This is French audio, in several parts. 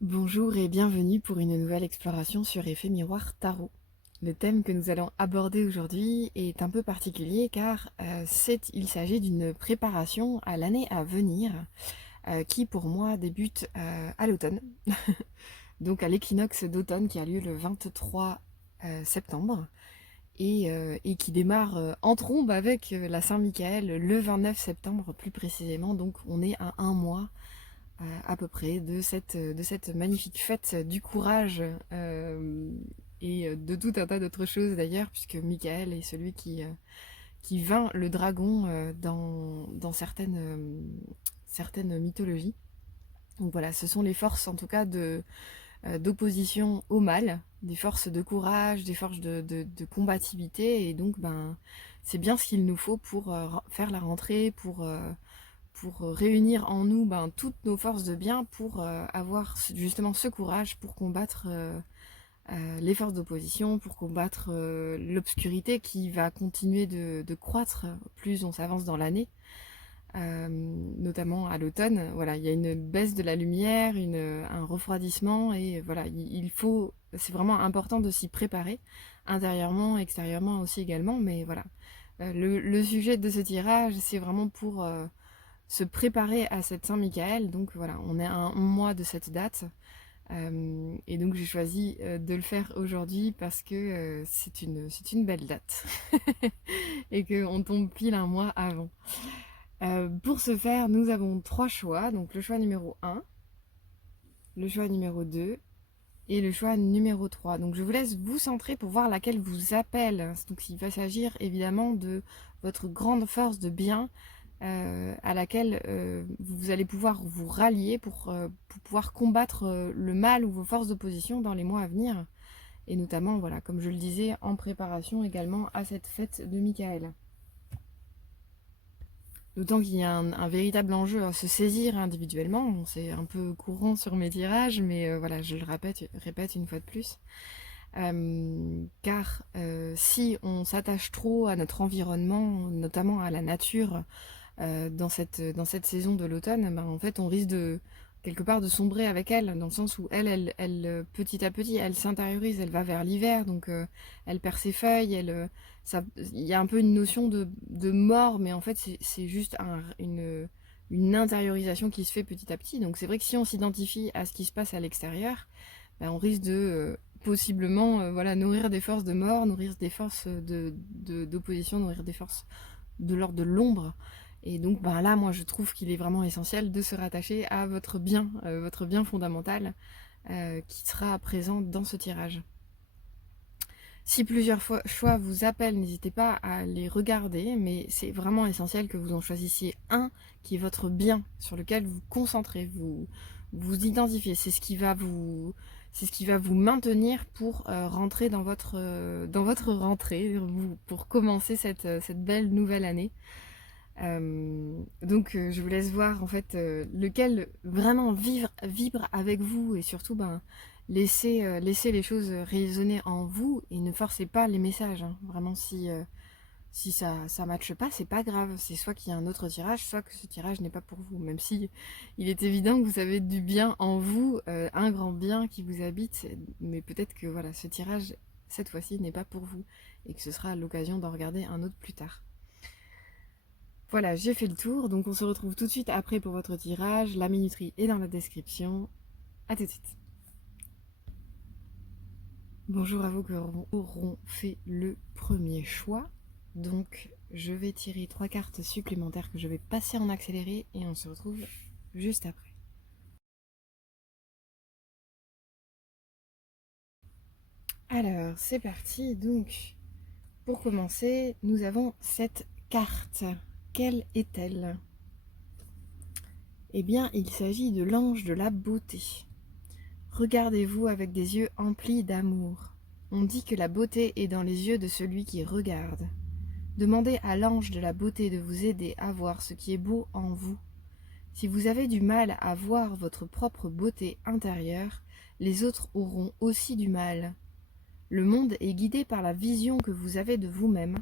Bonjour et bienvenue pour une nouvelle exploration sur Effet Miroir Tarot. Le thème que nous allons aborder aujourd'hui est un peu particulier car il s'agit d'une préparation à l'année à venir qui pour moi débute à l'automne, donc à l'équinoxe d'automne qui a lieu le 23 septembre et qui démarre en trombe avec la Saint-Michael le 29 septembre plus précisément, donc on est à un mois à peu près de cette magnifique fête du courage et de tout un tas d'autres choses d'ailleurs, puisque Michael est celui qui vainc le dragon dans certaines mythologies. Donc voilà, ce sont les forces en tout cas d'opposition au mal, des forces de courage, des forces de combativité, et donc c'est bien ce qu'il nous faut pour faire la rentrée, pour réunir en nous toutes nos forces de bien pour avoir justement ce courage pour combattre les forces d'opposition, pour combattre l'obscurité qui va continuer de croître plus on s'avance dans l'année, notamment à l'automne. Voilà, il y a une baisse de la lumière, un refroidissement, et voilà, c'est vraiment important de s'y préparer, intérieurement, extérieurement aussi également, mais voilà. Le sujet de ce tirage, c'est vraiment pour se préparer à cette Saint-Michael. Donc voilà, on est à un mois de cette date. Et donc j'ai choisi de le faire aujourd'hui parce que c'est une belle date. Et qu'on tombe pile un mois avant. Pour ce faire, nous avons trois choix. Donc le choix numéro 1, le choix numéro 2 et le choix numéro 3. Donc je vous laisse vous centrer pour voir laquelle vous appelle. Donc il va s'agir évidemment de votre grande force de bien à laquelle vous allez pouvoir vous rallier pour pouvoir combattre le mal ou vos forces d'opposition dans les mois à venir. Et notamment, voilà, comme je le disais, en préparation également à cette fête de Michael. D'autant qu'il y a un véritable enjeu à se saisir individuellement. Bon, c'est un peu courant sur mes tirages, mais voilà, je le répète une fois de plus. Car si on s'attache trop à notre environnement, notamment à la nature, dans cette saison de l'automne, en fait, on risque de quelque part de sombrer avec elle, dans le sens où elle petit à petit, elle s'intériorise, elle va vers l'hiver, donc elle perd ses feuilles, il y a un peu une notion de mort, mais en fait, c'est juste une intériorisation qui se fait petit à petit. Donc c'est vrai que si on s'identifie à ce qui se passe à l'extérieur, on risque de possiblement voilà, nourrir des forces de mort, nourrir des forces d'opposition, nourrir des forces de l'ordre de l'ombre. Et donc là, moi, je trouve qu'il est vraiment essentiel de se rattacher à votre bien fondamental qui sera présent dans ce tirage. Si plusieurs choix vous appellent, n'hésitez pas à les regarder, mais c'est vraiment essentiel que vous en choisissiez un qui est votre bien, sur lequel vous concentrez, vous identifiez. C'est ce qui va vous maintenir pour rentrer dans votre rentrée, pour commencer cette belle nouvelle année. Donc je vous laisse voir en fait lequel vraiment vibre avec vous, et surtout laissez les choses résonner en vous et ne forcez pas les messages, hein. Vraiment, si ça matche pas, c'est pas grave, c'est soit qu'il y a un autre tirage, soit que ce tirage n'est pas pour vous, même si il est évident que vous avez du bien en vous, un grand bien qui vous habite, mais peut-être que voilà, ce tirage cette fois-ci n'est pas pour vous et que ce sera l'occasion d'en regarder un autre plus tard. Voilà, j'ai fait le tour, donc on se retrouve tout de suite après pour votre tirage. La minuterie est dans la description. A tout de suite. Bonjour à vous qui auront fait le premier choix. Donc je vais tirer 3 cartes supplémentaires que je vais passer en accéléré et on se retrouve juste après. Alors c'est parti, donc pour commencer, nous avons cette carte. Quelle est-elle? Eh bien, il s'agit de l'ange de la beauté. Regardez-vous avec des yeux emplis d'amour. On dit que la beauté est dans les yeux de celui qui regarde. Demandez à l'ange de la beauté de vous aider à voir ce qui est beau en vous. Si vous avez du mal à voir votre propre beauté intérieure, les autres auront aussi du mal. Le monde est guidé par la vision que vous avez de vous-même.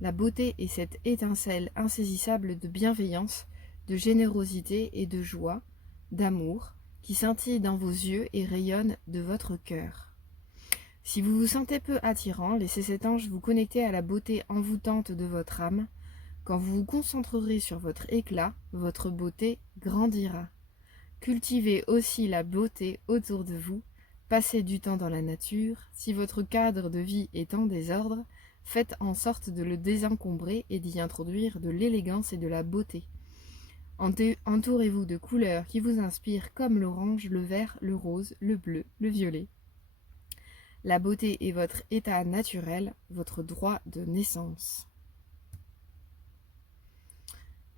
La beauté est cette étincelle insaisissable de bienveillance, de générosité et de joie, d'amour, qui scintille dans vos yeux et rayonne de votre cœur. Si vous vous sentez peu attirant, laissez cet ange vous connecter à la beauté envoûtante de votre âme. Quand vous vous concentrerez sur votre éclat, votre beauté grandira. Cultivez aussi la beauté autour de vous. Passez du temps dans la nature. Si votre cadre de vie est en désordre, faites en sorte de le désencombrer et d'y introduire de l'élégance et de la beauté. Entourez-vous de couleurs qui vous inspirent comme l'orange, le vert, le rose, le bleu, le violet. La beauté est votre état naturel, votre droit de naissance.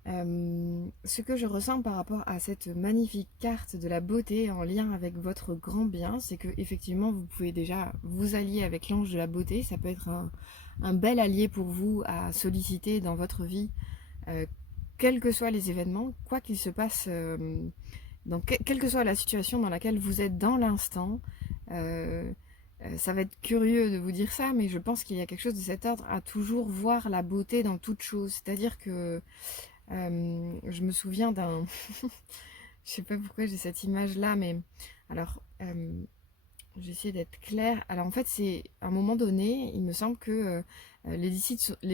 Ce que je ressens par rapport à cette magnifique carte de la beauté en lien avec votre grand bien, c'est que effectivement vous pouvez déjà vous allier avec l'ange de la beauté. Ça peut être un bel allié pour vous à solliciter dans votre vie, quels que soient les événements, quoi qu'il se passe, quelle que soit la situation dans laquelle vous êtes dans l'instant. Ça va être curieux de vous dire ça, mais je pense qu'il y a quelque chose de cet ordre à toujours voir la beauté dans toute chose. C'est-à-dire que je me souviens d'un... je sais pas pourquoi j'ai cette image-là, mais... Alors, j'essaie d'être claire. Alors en fait, c'est à un moment donné, il me semble que les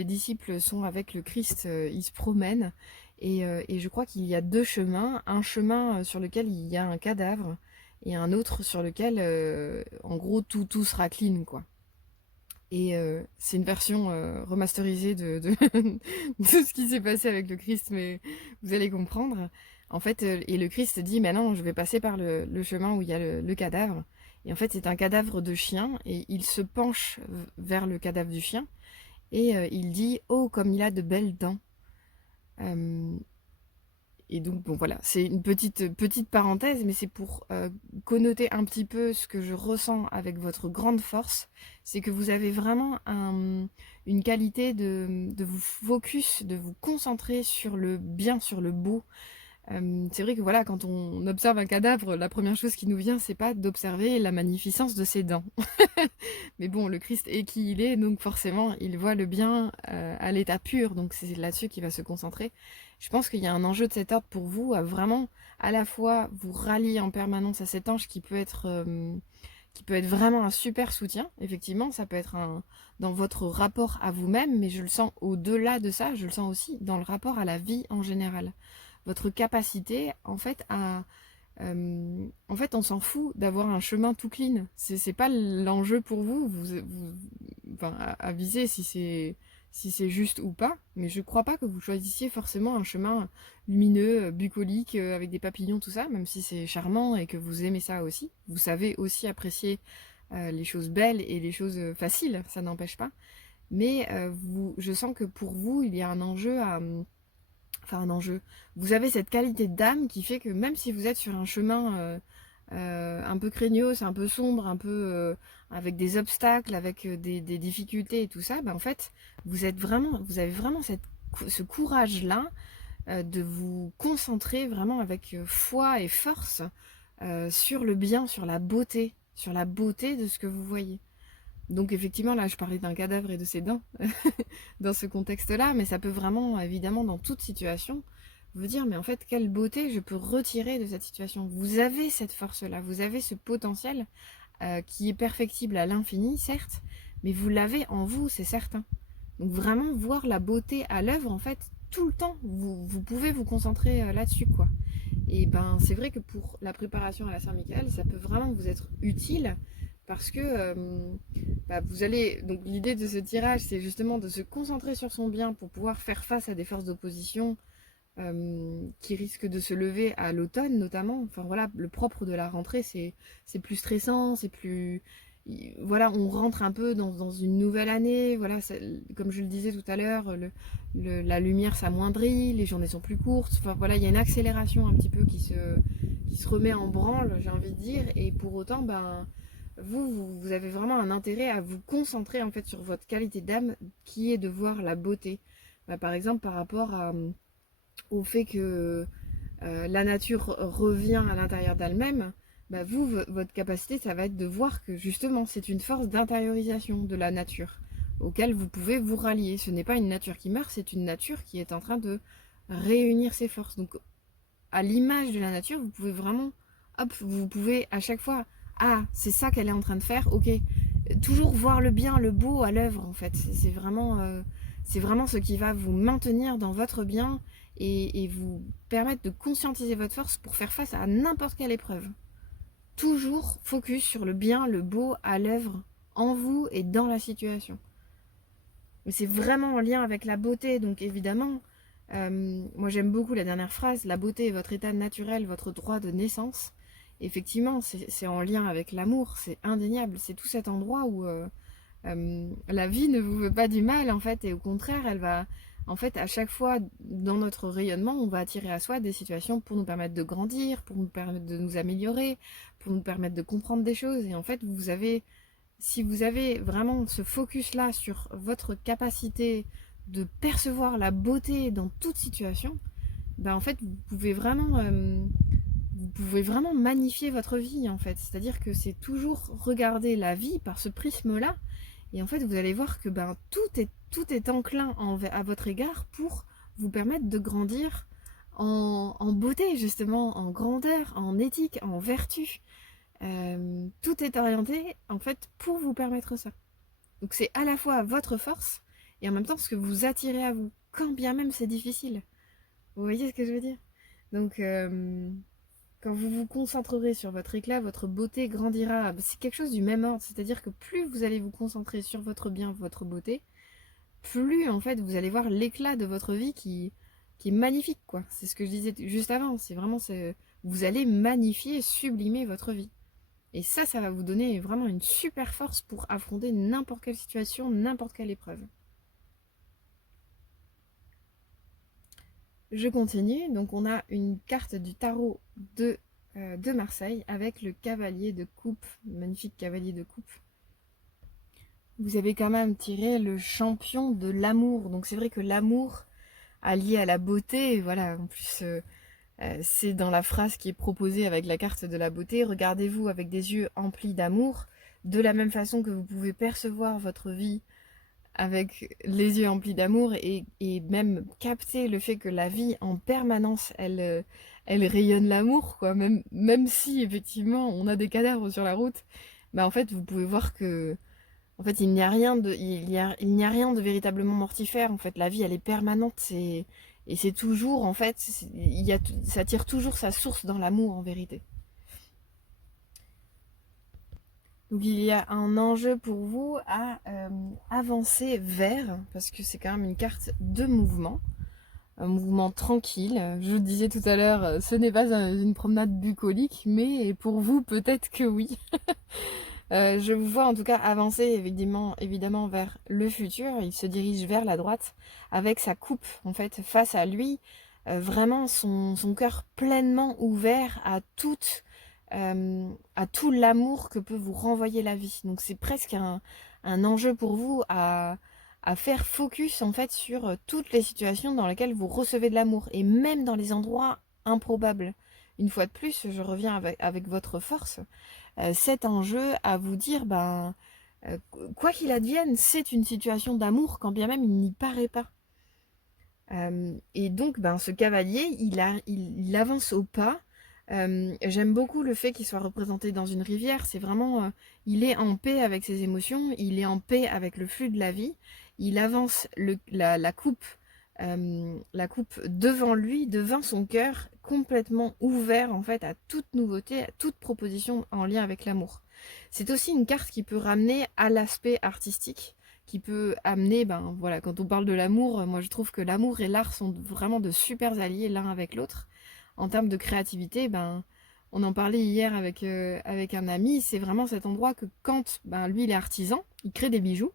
disciples sont avec le Christ, ils se promènent, et je crois qu'il y a deux chemins. Un chemin sur lequel il y a un cadavre, et un autre sur lequel, en gros, tout sera clean, quoi. Et c'est une version remasterisée de ce qui s'est passé avec le Christ, mais vous allez comprendre. En fait, et le Christ dit, mais non, je vais passer par le chemin où il y a le cadavre. Et en fait, c'est un cadavre de chien, et il se penche vers le cadavre du chien, et il dit, oh, comme il a de belles dents. Et donc, bon, voilà, c'est une petite parenthèse, mais c'est pour connoter un petit peu ce que je ressens avec votre grande force. C'est que vous avez vraiment une qualité de vous focus, de vous concentrer sur le bien, sur le beau. C'est vrai que voilà, quand on observe un cadavre, la première chose qui nous vient, c'est pas d'observer la magnificence de ses dents. Mais bon, le Christ est qui il est, donc forcément, il voit le bien à l'état pur, donc c'est là-dessus qu'il va se concentrer. Je pense qu'il y a un enjeu de cet ordre pour vous, à vraiment à la fois vous rallier en permanence à cet ange qui peut être vraiment un super soutien. Effectivement, ça peut être dans votre rapport à vous-même, mais je le sens au-delà de ça, je le sens aussi dans le rapport à la vie en général. Votre capacité, en fait, on s'en fout d'avoir un chemin tout clean. C'est pas l'enjeu pour vous, enfin, à viser si c'est juste ou pas. Mais je crois pas que vous choisissiez forcément un chemin lumineux, bucolique, avec des papillons, tout ça, même si c'est charmant et que vous aimez ça aussi. Vous savez aussi apprécier les choses belles et les choses faciles, ça n'empêche pas. Mais je sens que pour vous, il y a un enjeu enfin un enjeu. Vous avez cette qualité d'âme qui fait que même si vous êtes sur un chemin un peu craignos, un peu sombre, un peu avec des obstacles, avec des difficultés et tout ça, en fait, vous avez vraiment ce courage-là de vous concentrer vraiment avec foi et force sur le bien, sur la beauté de ce que vous voyez. Donc effectivement, là, je parlais d'un cadavre et de ses dents dans ce contexte-là, mais ça peut vraiment, évidemment, dans toute situation, vous dire, mais en fait, quelle beauté je peux retirer de cette situation. Vous avez cette force-là, vous avez ce potentiel qui est perfectible à l'infini, certes, mais vous l'avez en vous, c'est certain. Donc vraiment, voir la beauté à l'œuvre, en fait, tout le temps, vous pouvez vous concentrer là-dessus, quoi. Et ben, c'est vrai que pour la préparation à la Saint-Michel, ça peut vraiment vous être utile, parce que vous allez... Donc l'idée de ce tirage, c'est justement de se concentrer sur son bien pour pouvoir faire face à des forces d'opposition qui risquent de se lever à l'automne notamment. Enfin voilà, le propre de la rentrée, c'est plus stressant, c'est plus... Voilà, on rentre un peu dans une nouvelle année, voilà, comme je le disais tout à l'heure, la lumière s'amoindrit, les journées sont plus courtes, enfin voilà, il y a une accélération un petit peu qui se remet en branle, j'ai envie de dire, et pour autant, vous avez vraiment un intérêt à vous concentrer en fait sur votre qualité d'âme qui est de voir la beauté. Par exemple, par rapport au fait que la nature revient à l'intérieur d'elle-même, votre capacité, ça va être de voir que justement, c'est une force d'intériorisation de la nature auquel vous pouvez vous rallier. Ce n'est pas une nature qui meurt, c'est une nature qui est en train de réunir ses forces. Donc, à l'image de la nature, vous pouvez vraiment hop, vous pouvez à chaque fois, ah, c'est ça qu'elle est en train de faire, ok. Toujours voir le bien, le beau à l'œuvre, en fait. C'est vraiment ce qui va vous maintenir dans votre bien et vous permettre de conscientiser votre force pour faire face à n'importe quelle épreuve. Toujours focus sur le bien, le beau à l'œuvre, en vous et dans la situation. Mais c'est vraiment en lien avec la beauté, donc évidemment, moi j'aime beaucoup la dernière phrase, la beauté est votre état naturel, votre droit de naissance. Effectivement, c'est en lien avec l'amour, c'est indéniable, c'est tout cet endroit où la vie ne vous veut pas du mal en fait, et au contraire, elle va, en fait, à chaque fois dans notre rayonnement, on va attirer à soi des situations pour nous permettre de grandir, pour nous permettre de nous améliorer, pour nous permettre de comprendre des choses, et en fait, si vous avez vraiment ce focus-là sur votre capacité de percevoir la beauté dans toute situation, ben en fait, vous pouvez vraiment magnifier votre vie, en fait. C'est-à-dire que c'est toujours regarder la vie par ce prisme-là, et en fait, vous allez voir que ben, tout est enclin à votre égard pour vous permettre de grandir en beauté, justement, en grandeur, en éthique, en vertu. Tout est orienté en fait pour vous permettre ça. Donc c'est à la fois votre force et en même temps ce que vous attirez à vous, quand bien même c'est difficile. Vous voyez ce que je veux dire? Donc quand vous vous concentrerez sur votre éclat, votre beauté grandira. C'est quelque chose du même ordre, c'est-à-dire que plus vous allez vous concentrer sur votre bien, votre beauté, plus en fait vous allez voir l'éclat de votre vie qui est magnifique, quoi. C'est ce que je disais juste avant, c'est vraiment vous allez magnifier, sublimer votre vie. Et ça va vous donner vraiment une super force pour affronter n'importe quelle situation, n'importe quelle épreuve. Je continue, donc on a une carte du tarot de Marseille avec le cavalier de coupe, magnifique cavalier de coupe. Vous avez quand même tiré le champion de l'amour, donc c'est vrai que l'amour allié à la beauté, voilà, en plus c'est dans la phrase qui est proposée avec la carte de la beauté, regardez-vous avec des yeux emplis d'amour, de la même façon que vous pouvez percevoir votre vie avec les yeux emplis d'amour et même capter le fait que la vie en permanence, elle rayonne l'amour, quoi. Même si effectivement on a des cadavres sur la route, bah en fait vous pouvez voir que en fait il n'y a rien il n'y a rien de véritablement mortifère. En fait la vie elle est permanente, et c'est toujours en fait ça tire toujours sa source dans l'amour en vérité. Donc il y a un enjeu pour vous à avancer vers, parce que c'est quand même une carte de mouvement, un mouvement tranquille. Je vous disais tout à l'heure, ce n'est pas une promenade bucolique, mais pour vous peut-être que oui. Je vous vois en tout cas avancer évidemment vers le futur. Il se dirige vers la droite avec sa coupe en fait face à lui, vraiment son cœur pleinement ouvert à tout l'amour que peut vous renvoyer la vie. Donc c'est presque un enjeu pour vous à faire focus en fait sur toutes les situations dans lesquelles vous recevez de l'amour et même dans les endroits improbables. Une fois de plus, je reviens avec votre force. Cet enjeu à vous dire, ben, quoi qu'il advienne, c'est une situation d'amour quand bien même il n'y paraît pas. Et donc, ben, ce cavalier, il avance au pas. J'aime beaucoup le fait qu'il soit représenté dans une rivière. C'est vraiment, il est en paix avec ses émotions, il est en paix avec le flux de la vie. Il avance la coupe devant lui, devant son cœur, complètement ouvert en fait à toute nouveauté, à toute proposition en lien avec l'amour. C'est aussi une carte qui peut ramener à l'aspect artistique, qui peut amener, ben voilà, quand on parle de l'amour, moi je trouve que l'amour et l'art sont vraiment de super alliés l'un avec l'autre. En termes de créativité, ben on en parlait hier avec un ami, c'est vraiment cet endroit que quand ben, lui il est artisan, il crée des bijoux.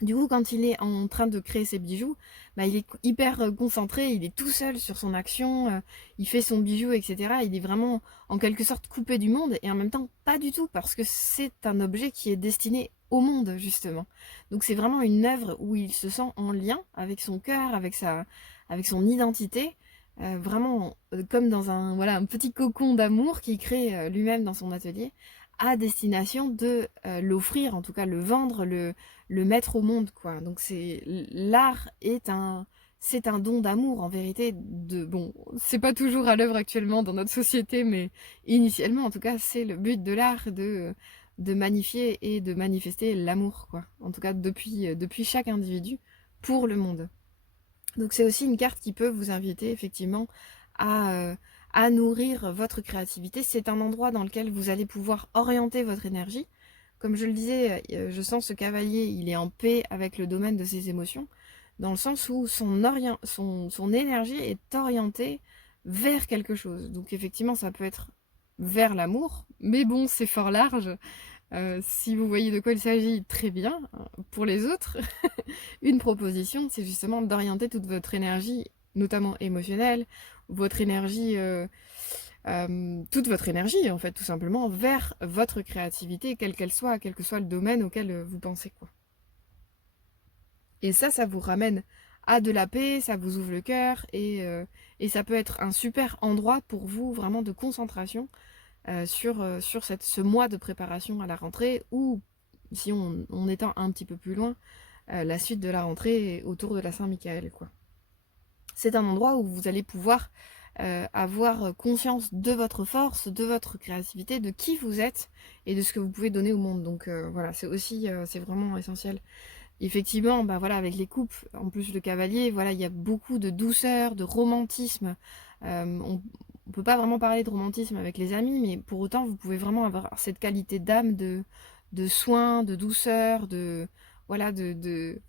Du coup, quand il est en train de créer ses bijoux, bah, il est hyper concentré, il est tout seul sur son action, il fait son bijou, etc. Il est vraiment en quelque sorte coupé du monde et en même temps pas du tout parce que c'est un objet qui est destiné au monde justement. Donc c'est vraiment une œuvre où il se sent en lien avec son cœur, avec son identité, vraiment comme dans un petit cocon d'amour qu'il crée lui-même dans son atelier à destination de l'offrir, en tout cas le vendre, le mettre au monde, quoi. Donc l'art c'est un don d'amour en vérité. Bon, c'est pas toujours à l'œuvre actuellement dans notre société, mais initialement en tout cas, c'est le but de l'art de magnifier et de manifester l'amour, quoi. En tout cas, depuis chaque individu pour le monde. Donc c'est aussi une carte qui peut vous inviter effectivement à nourrir votre créativité. C'est un endroit dans lequel vous allez pouvoir orienter votre énergie. Comme je le disais, je sens ce cavalier, il est en paix avec le domaine de ses émotions, dans le sens où son énergie est orientée vers quelque chose. Donc effectivement, ça peut être vers l'amour, mais bon, c'est fort large. Si vous voyez de quoi il s'agit, très bien. Pour les autres, une proposition, c'est justement d'orienter toute votre énergie, notamment émotionnelle, votre énergie, toute votre énergie, en fait, tout simplement, vers votre créativité, quelle qu'elle soit, quel que soit le domaine auquel vous pensez, quoi. Et ça vous ramène à de la paix, ça vous ouvre le cœur, et ça peut être un super endroit pour vous, vraiment de concentration sur ce mois de préparation à la rentrée, ou si on étend un petit peu plus loin, la suite de la rentrée autour de la Saint-Michael, quoi. C'est un endroit où vous allez pouvoir avoir conscience de votre force, de votre créativité, de qui vous êtes et de ce que vous pouvez donner au monde. Donc voilà, c'est aussi, c'est vraiment essentiel. Effectivement, bah voilà, avec les coupes, en plus le cavalier, voilà, il y a beaucoup de douceur, de romantisme. On ne peut pas vraiment parler de romantisme avec les amis, mais pour autant, vous pouvez vraiment avoir cette qualité d'âme, de soin, de douceur, voilà, de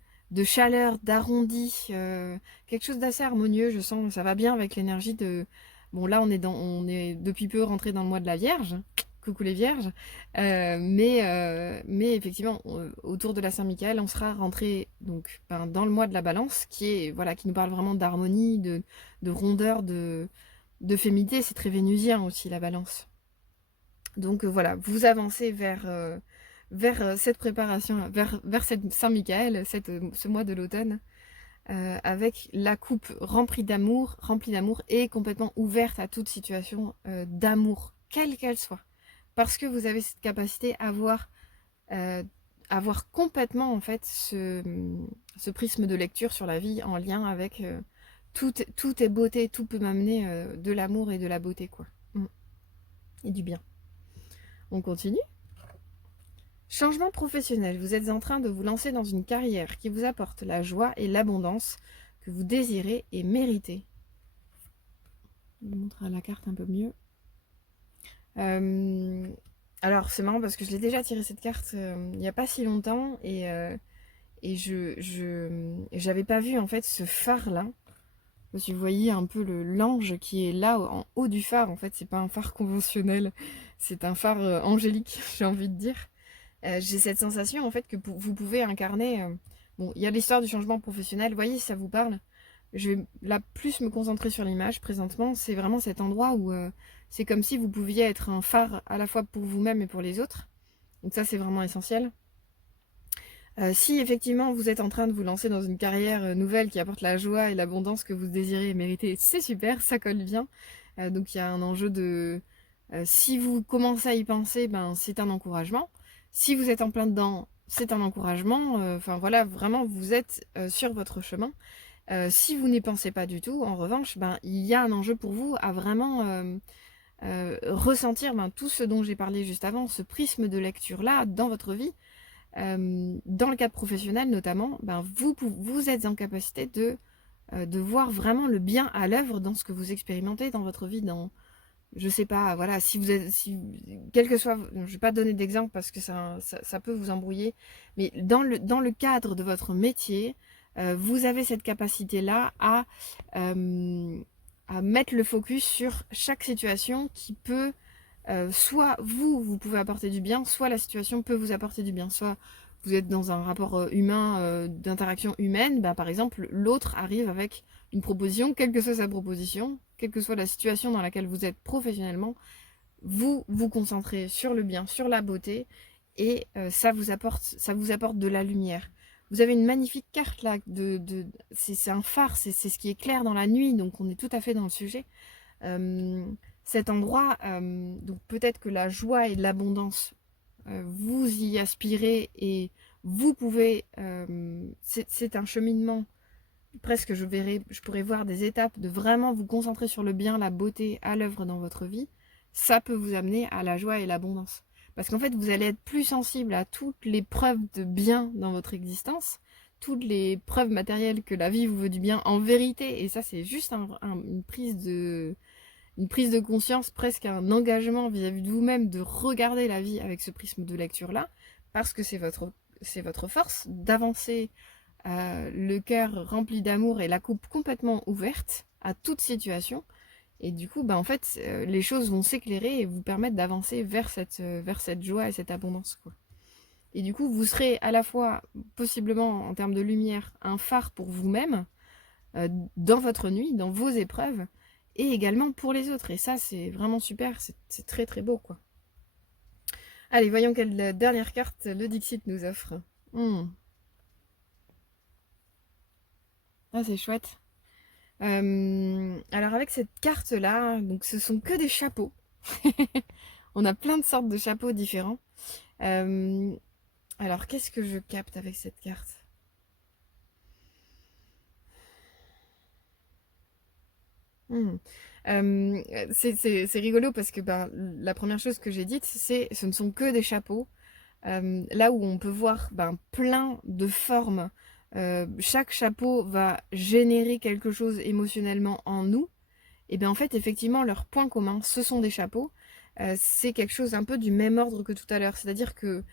chaleur, d'arrondi, quelque chose d'assez harmonieux, je sens. Ça va bien avec l'énergie de... Bon, là, on est depuis peu rentré dans le mois de la Vierge. Coucou les Vierges. Mais effectivement, autour de la Saint-Michael, on sera rentré donc dans le mois de la Balance, voilà, qui nous parle vraiment d'harmonie, de rondeur, de féminité. C'est très vénusien aussi la Balance. Donc voilà, vous avancez vers cette préparation, vers cette Saint-Michael, ce mois de l'automne, avec la coupe remplie d'amour et complètement ouverte à toute situation d'amour, quelle qu'elle soit. Parce que vous avez cette capacité à voir complètement en fait ce prisme de lecture sur la vie en lien avec tout est beauté, tout peut m'amener de l'amour et de la beauté, quoi. Et du bien. On continue. Changement professionnel. Vous êtes en train de vous lancer dans une carrière qui vous apporte la joie et l'abondance que vous désirez et méritez. Je vous montre la carte un peu mieux. Alors c'est marrant parce que je l'ai déjà tiré cette carte il n'y a pas si longtemps et j'avais pas vu en fait ce phare là. Vous voyez un peu l'ange qui est là en haut du phare. En fait, c'est pas un phare conventionnel, c'est un phare angélique, j'ai envie de dire. J'ai cette sensation en fait que vous pouvez incarner. Bon, il y a l'histoire du changement professionnel. Vous voyez si ça vous parle. Je vais là plus me concentrer sur l'image présentement. C'est vraiment cet endroit où c'est comme si vous pouviez être un phare à la fois pour vous-même et pour les autres. Donc ça, c'est vraiment essentiel. Si effectivement vous êtes en train de vous lancer dans une carrière nouvelle qui apporte la joie et l'abondance que vous désirez et méritez, c'est super, ça colle bien. Donc il y a un enjeu de... si vous commencez à y penser, ben, c'est un encouragement. Si vous êtes en plein dedans, c'est un encouragement. Enfin voilà, vraiment, vous êtes sur votre chemin. Si vous n'y pensez pas du tout, en revanche, ben, il y a un enjeu pour vous à vraiment ressentir tout ce dont j'ai parlé juste avant, ce prisme de lecture-là dans votre vie. Dans le cadre professionnel notamment, ben, vous êtes en capacité de voir vraiment le bien à l'œuvre dans ce que vous expérimentez dans votre vie, je sais pas, voilà, quel que soit, je vais pas donner d'exemple parce que ça peut vous embrouiller, mais dans le cadre de votre métier, vous avez cette capacité-là à mettre le focus sur chaque situation qui peut, soit vous pouvez apporter du bien, soit la situation peut vous apporter du bien, soit vous êtes dans un rapport humain, d'interaction humaine, bah, par exemple, l'autre arrive avec une proposition, quelle que soit sa proposition, quelle que soit la situation dans laquelle vous êtes professionnellement, vous vous concentrez sur le bien, sur la beauté, et ça vous apporte de la lumière. Vous avez une magnifique carte là, c'est un phare, c'est ce qui est clair dans la nuit, donc on est tout à fait dans le sujet. Cet endroit, donc peut-être que la joie et l'abondance, vous y aspirez et vous pouvez, c'est un cheminement presque je pourrais voir des étapes de vraiment vous concentrer sur le bien, la beauté à l'œuvre dans votre vie, ça peut vous amener à la joie et l'abondance. Parce qu'en fait, vous allez être plus sensible à toutes les preuves de bien dans votre existence, toutes les preuves matérielles que la vie vous veut du bien en vérité. Et ça, c'est juste une prise de conscience, presque un engagement vis-à-vis de vous-même de regarder la vie avec ce prisme de lecture-là, parce que c'est votre force d'avancer le cœur rempli d'amour et la coupe complètement ouverte à toute situation. Et du coup, bah, en fait, les choses vont s'éclairer et vous permettre d'avancer vers cette joie et cette abondance, quoi. Et du coup, vous serez à la fois, possiblement en termes de lumière, un phare pour vous-même, dans votre nuit, dans vos épreuves, et également pour les autres. Et ça, c'est vraiment super, c'est très très beau, quoi. Allez, voyons quelle dernière carte le Dixit nous offre. Ah, c'est chouette. Alors avec cette carte-là, donc ce sont que des chapeaux. On a plein de sortes de chapeaux différents. Alors qu'est-ce que je capte avec cette carte? Hmm. C'est rigolo parce que ben, la première chose que j'ai dite, c'est ce ne sont que des chapeaux. Là où on peut voir ben, plein de formes. Chaque chapeau va générer quelque chose émotionnellement en nous. Et bien en fait, effectivement, leur point commun, ce sont des chapeaux. C'est quelque chose un peu du même ordre que tout à l'heure. C'est-à-dire que,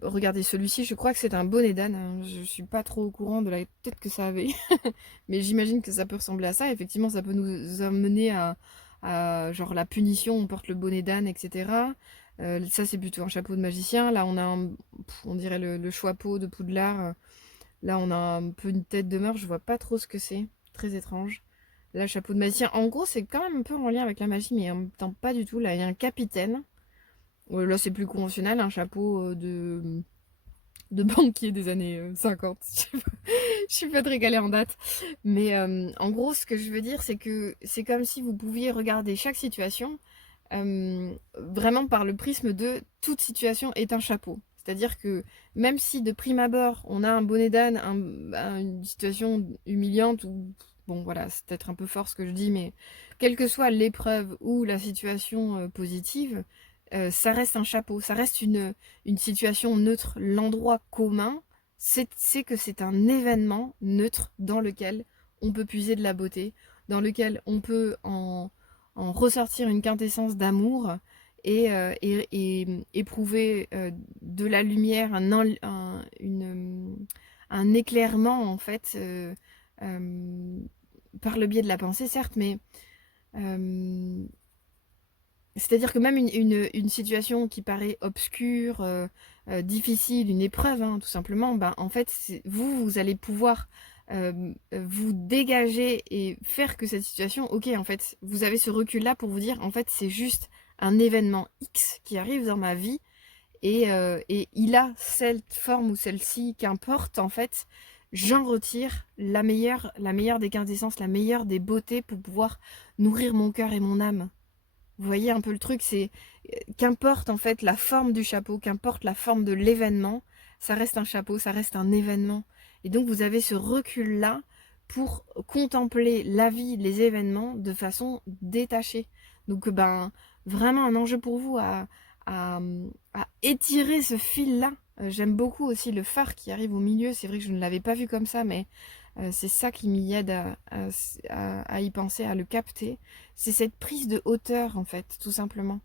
regardez, celui-ci, je crois que c'est un bonnet d'âne, hein. Je suis pas trop au courant de la tête que ça avait. Mais j'imagine que ça peut ressembler à ça. Effectivement, ça peut nous amener genre la punition, on porte le bonnet d'âne, etc. Ça, c'est plutôt un chapeau de magicien. Là, on a on dirait le chapeau de Poudlard. Là, on a un peu une tête de meurtre. Je vois pas trop ce que c'est. Très étrange. Là, chapeau de magicien. En gros, c'est quand même un peu en lien avec la magie, mais en même temps pas du tout. Là, il y a un capitaine. Là, c'est plus conventionnel, un chapeau de banquier des années 50. Je suis pas très calée en date. Mais en gros, ce que je veux dire, c'est que c'est comme si vous pouviez regarder chaque situation vraiment par le prisme de toute situation est un chapeau. C'est-à-dire que même si de prime abord, on a un bonnet d'âne, une situation humiliante, ou bon voilà, c'est peut-être un peu fort ce que je dis, mais quelle que soit l'épreuve ou la situation positive, ça reste un chapeau, ça reste une situation neutre. L'endroit commun, c'est que c'est un événement neutre dans lequel on peut puiser de la beauté, dans lequel on peut en ressortir une quintessence d'amour et éprouver de la lumière, un éclairement en fait, par le biais de la pensée certes, mais c'est-à-dire que même une situation qui paraît obscure, difficile, une épreuve, hein, tout simplement, ben, en fait, vous allez pouvoir vous dégager et faire que cette situation, ok, en fait, vous avez ce recul-là pour vous dire, en fait, c'est juste un événement X qui arrive dans ma vie et il a cette forme ou celle-ci, qu'importe, en fait, j'en retire la meilleure des quintessences, la meilleure des beautés pour pouvoir nourrir mon cœur et mon âme. Vous voyez un peu le truc, c'est qu'importe en fait la forme du chapeau, qu'importe la forme de l'événement, ça reste un chapeau, ça reste un événement. Et donc vous avez ce recul-là pour contempler la vie, les événements de façon détachée. Donc ben vraiment un enjeu pour vous à, à étirer ce fil-là. J'aime beaucoup aussi le phare qui arrive au milieu. C'est vrai que je ne l'avais pas vu comme ça, mais c'est ça qui m'y aide à y penser, à le capter. C'est cette prise de hauteur, en fait, tout simplement.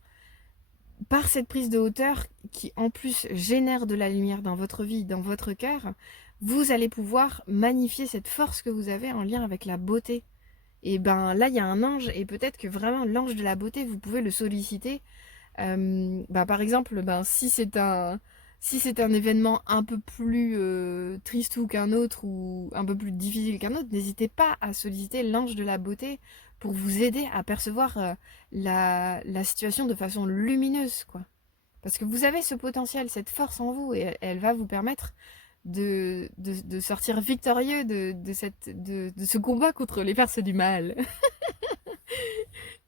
Par cette prise de hauteur qui, en plus, génère de la lumière dans votre vie, dans votre cœur, vous allez pouvoir magnifier cette force que vous avez en lien avec la beauté. Et ben là, il y a un ange, et peut-être que vraiment l'ange de la beauté, vous pouvez le solliciter. Par exemple, si c'est un événement un peu plus triste ou qu'un autre, ou un peu plus difficile qu'un autre, n'hésitez pas à solliciter l'ange de la beauté pour vous aider à percevoir la situation de façon lumineuse, quoi. Parce que vous avez ce potentiel, cette force en vous, et elle va vous permettre de sortir victorieux de ce combat contre les forces du mal.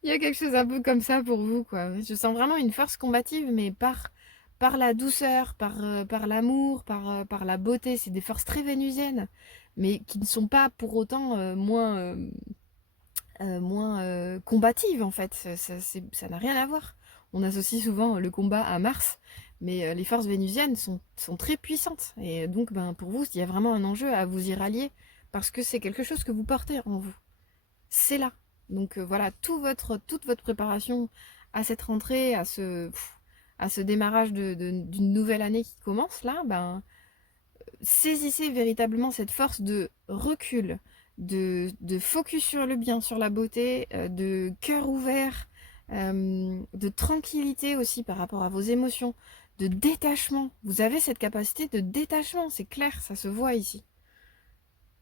Il y a quelque chose un peu comme ça pour vous, quoi. Je sens vraiment une force combative, mais par la douceur, par l'amour, par la beauté. C'est des forces très vénusiennes, mais qui ne sont pas pour autant moins combatives en fait. Ça n'a rien à voir. On associe souvent le combat à Mars, mais les forces vénusiennes sont très puissantes. Et donc pour vous, il y a vraiment un enjeu à vous y rallier, parce que c'est quelque chose que vous portez en vous. C'est là. Donc voilà, toute votre préparation à cette rentrée, à ce démarrage d'une nouvelle année qui commence là, saisissez véritablement cette force de recul, de focus sur le bien, sur la beauté, de cœur ouvert, de tranquillité aussi par rapport à vos émotions, de détachement. Vous avez cette capacité de détachement, c'est clair, ça se voit ici.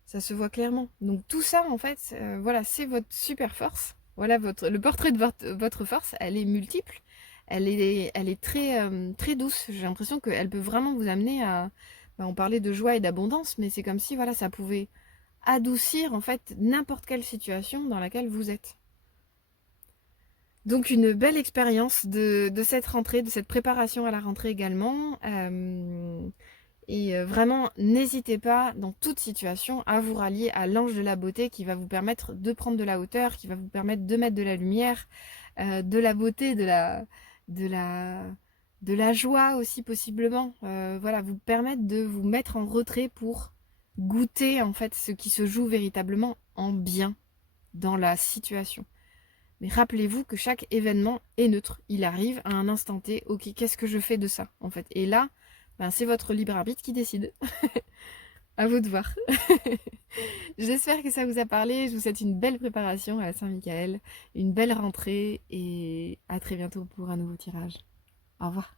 Ça se voit clairement. Donc tout ça, en fait, voilà, c'est votre super force. Voilà, le portrait de votre force, elle est multiple. Elle est très douce. J'ai l'impression qu'elle peut vraiment vous amener à... on parlait de joie et d'abondance, mais c'est comme si voilà, ça pouvait adoucir en fait n'importe quelle situation dans laquelle vous êtes. Donc une belle expérience de cette rentrée, de cette préparation à la rentrée également. Et vraiment, n'hésitez pas, dans toute situation, à vous rallier à l'ange de la beauté qui va vous permettre de prendre de la hauteur, qui va vous permettre de mettre de la lumière, de la beauté, de la joie aussi possiblement. Voilà, vous permettre de vous mettre en retrait pour goûter en fait ce qui se joue véritablement en bien dans la situation. Mais rappelez-vous que chaque événement est neutre. Il arrive à un instant T. Ok, qu'est-ce que je fais de ça en fait? Et là, c'est votre libre arbitre qui décide. À vous de voir. J'espère que ça vous a parlé. Je vous souhaite une belle préparation à la Saint-Michael, une belle rentrée et à très bientôt pour un nouveau tirage. Au revoir.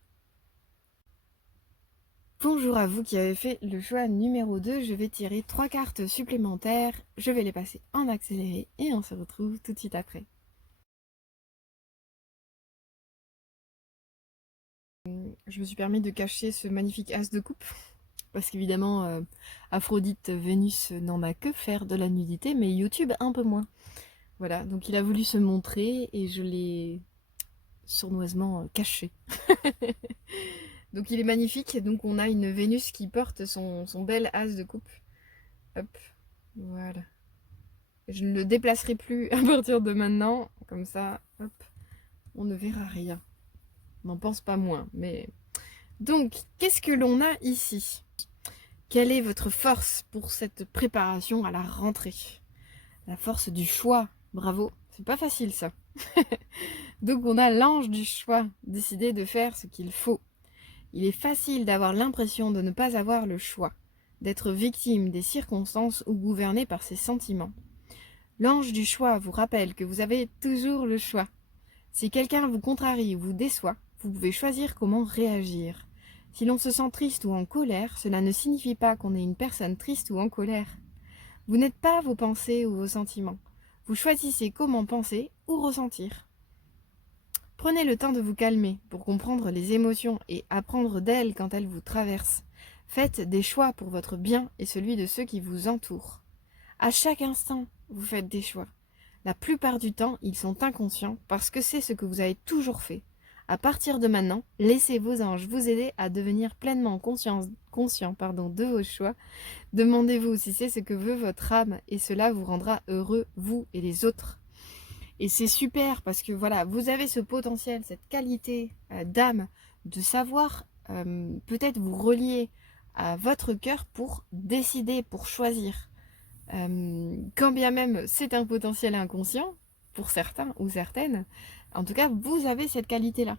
Bonjour à vous qui avez fait le choix numéro 2. Je vais tirer 3 cartes supplémentaires. Je vais les passer en accéléré et on se retrouve tout de suite après. Je me suis permis de cacher ce magnifique as de coupe. Parce qu'évidemment, Aphrodite, Vénus n'en a que faire de la nudité, mais YouTube un peu moins. Voilà, donc il a voulu se montrer et je l'ai sournoisement caché. Donc il est magnifique, donc on a une Vénus qui porte son bel as de coupe. Hop, voilà. Je ne le déplacerai plus à partir de maintenant, comme ça, hop, on ne verra rien. N'en pense pas moins, mais... Donc, qu'est-ce que l'on a ici ? Quelle est votre force pour cette préparation à la rentrée? La force du choix, bravo, c'est pas facile ça. Donc on a l'ange du choix, décider de faire ce qu'il faut. Il est facile d'avoir l'impression de ne pas avoir le choix, d'être victime des circonstances ou gouverné par ses sentiments. L'ange du choix vous rappelle que vous avez toujours le choix. Si quelqu'un vous contrarie ou vous déçoit, vous pouvez choisir comment réagir. Si l'on se sent triste ou en colère, cela ne signifie pas qu'on est une personne triste ou en colère. Vous n'êtes pas vos pensées ou vos sentiments. Vous choisissez comment penser ou ressentir. Prenez le temps de vous calmer pour comprendre les émotions et apprendre d'elles quand elles vous traversent. Faites des choix pour votre bien et celui de ceux qui vous entourent. À chaque instant, vous faites des choix. La plupart du temps, ils sont inconscients parce que c'est ce que vous avez toujours fait. À partir de maintenant, laissez vos anges vous aider à devenir pleinement conscient de vos choix. Demandez-vous si c'est ce que veut votre âme et cela vous rendra heureux, vous et les autres. Et c'est super parce que voilà, vous avez ce potentiel, cette qualité d'âme de savoir peut-être vous relier à votre cœur pour décider, pour choisir. Quand bien même c'est un potentiel inconscient, pour certains ou certaines, en tout cas, vous avez cette qualité-là.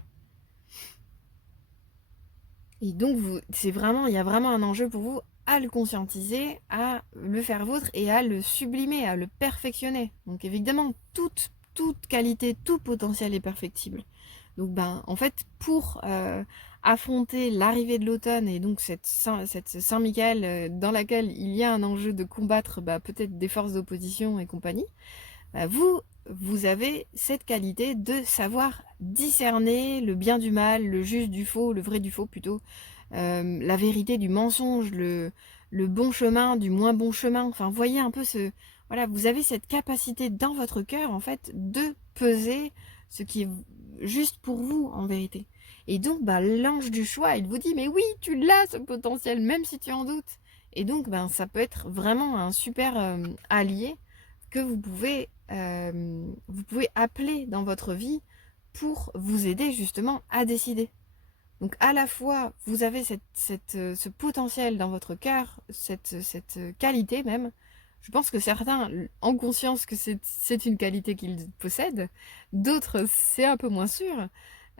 Et donc, il y a vraiment un enjeu pour vous à le conscientiser, à le faire vôtre et à le sublimer, à le perfectionner. Donc évidemment, toute qualité, tout potentiel est perfectible. Donc en fait, pour affronter l'arrivée de l'automne et donc cette Saint-Michael dans laquelle il y a un enjeu de combattre peut-être des forces d'opposition et compagnie, vous avez cette qualité de savoir discerner le bien du mal, le juste du faux, le vrai du faux plutôt, la vérité du mensonge, le bon chemin du moins bon chemin. Enfin, voyez un peu voilà, vous avez cette capacité dans votre cœur en fait de peser ce qui est juste pour vous en vérité. Et donc, l'ange du choix, il vous dit, mais oui, tu l'as ce potentiel, même si tu en doutes. Et donc, ça peut être vraiment un super allié que vous pouvez appeler dans votre vie pour vous aider justement à décider. Donc à la fois, vous avez ce potentiel dans votre cœur, cette qualité même. Je pense que certains ont conscience que c'est une qualité qu'ils possèdent, d'autres c'est un peu moins sûr.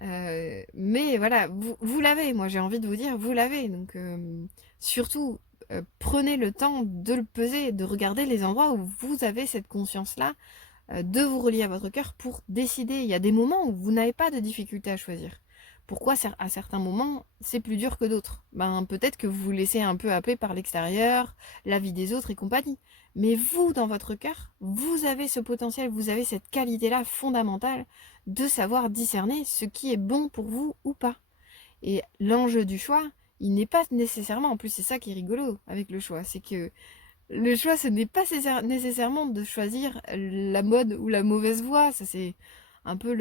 Mais voilà, vous l'avez, moi j'ai envie de vous dire, vous l'avez. Donc surtout, prenez le temps de le peser, de regarder les endroits où vous avez cette conscience-là, de vous relier à votre cœur pour décider. Il y a des moments où vous n'avez pas de difficulté à choisir. Pourquoi à certains moments c'est plus dur que d'autres? Peut-être que vous vous laissez un peu happer par l'extérieur, la vie des autres et compagnie. Mais vous, dans votre cœur, vous avez ce potentiel, vous avez cette qualité-là fondamentale de savoir discerner ce qui est bon pour vous ou pas. Et l'enjeu du choix, il n'est pas nécessairement, en plus c'est ça qui est rigolo avec le choix, c'est que le choix, ce n'est pas nécessairement de choisir la bonne ou la mauvaise voie. Ça, c'est un peu